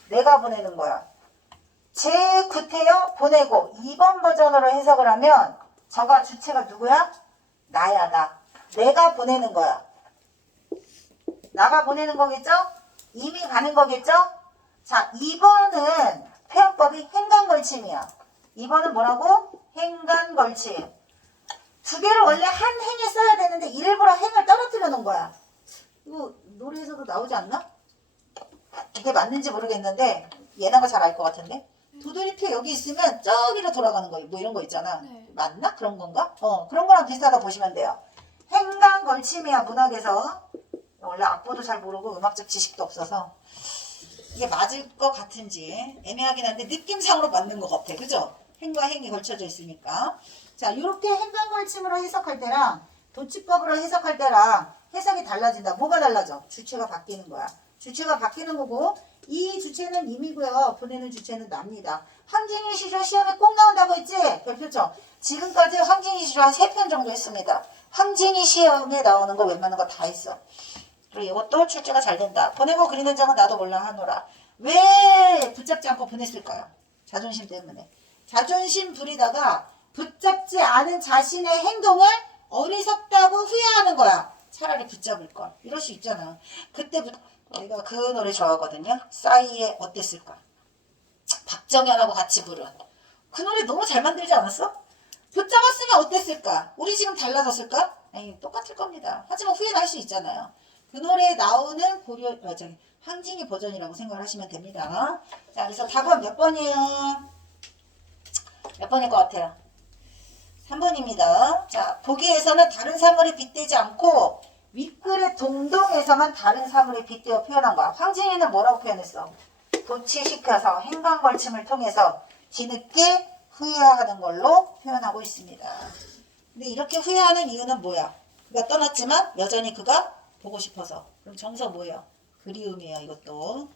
내가 보내는 거야. 제9태여 보내고 2번 버전으로 해석을 하면 저가 주체가 누구야? 나야 나. 내가 보내는 거야. 나가 보내는 거겠죠? 이미 가는 거겠죠? 자, 2번은 표현법이 행간걸침이야. 2번은 뭐라고? 행간걸침. 두 개를 원래 한 행에 써야 되는데 일부러 행을 떨어뜨려 놓은 거야. 이거 노래에서도 나오지 않나? 이게 맞는지 모르겠는데 예나가 잘 알 것 같은데 도돌이표 여기 있으면 저기로 돌아가는 거 뭐 이런 거 있잖아. 네. 맞나? 그런 건가? 그런 거랑 비슷하다 보시면 돼요. 행간걸침이야. 문학에서 원래 악보도 잘 모르고 음악적 지식도 없어서 이게 맞을 것 같은지 애매하긴 한데 느낌상으로 맞는 것 같아. 그죠? 행과 행이 걸쳐져 있으니까. 자, 이렇게 행간걸침으로 해석할 때랑 도치법으로 해석할 때랑 해석이 달라진다. 뭐가 달라져? 주체가 바뀌는 거야. 주체가 바뀌는 거고 이 주체는 임이고요. 보내는 주체는 납니다. 황진이 시조 시험에 꼭 나온다고 했지? 별표점. 지금까지 황진이 시조 한 3편 정도 했습니다. 황진이 시험에 나오는 거 웬만한 거 다 했어. 그리고 이것도 출제가 잘 된다. 보내고 그리는 장은 나도 몰라 하노라. 왜 붙잡지 않고 보냈을까요? 자존심 때문에. 자존심 부리다가 붙잡지 않은 자신의 행동을 어리석다고 후회하는 거야. 차라리 붙잡을 걸. 이럴 수 있잖아. 그때부터 내가 그 노래 좋아하거든요. 싸이의 어땠을까? 박정현하고 같이 부른 그 노래 너무 잘 만들지 않았어? 붙잡았으면 어땠을까? 우리 지금 달라졌을까? 아니, 똑같을 겁니다. 하지만 후회는 할 수 있잖아요. 그 노래에 나오는 황진이 버전이라고 생각을 하시면 됩니다. 자, 그래서 답은 몇 번이에요? 몇 번일 것 같아요? 3번입니다. 자, 보기에서는 다른 사물에 빗대지 않고 윗글의 동동에서만 다른 사물에 빗대어 표현한 거야. 황진이는 뭐라고 표현했어? 도치시켜서 행간걸침을 통해서 뒤늦게 후회하는 걸로 표현하고 있습니다. 근데 이렇게 후회하는 이유는 뭐야? 그가 떠났지만 여전히 그가 보고 싶어서. 그럼 정서 뭐예요? 그리움이에요, 이것도.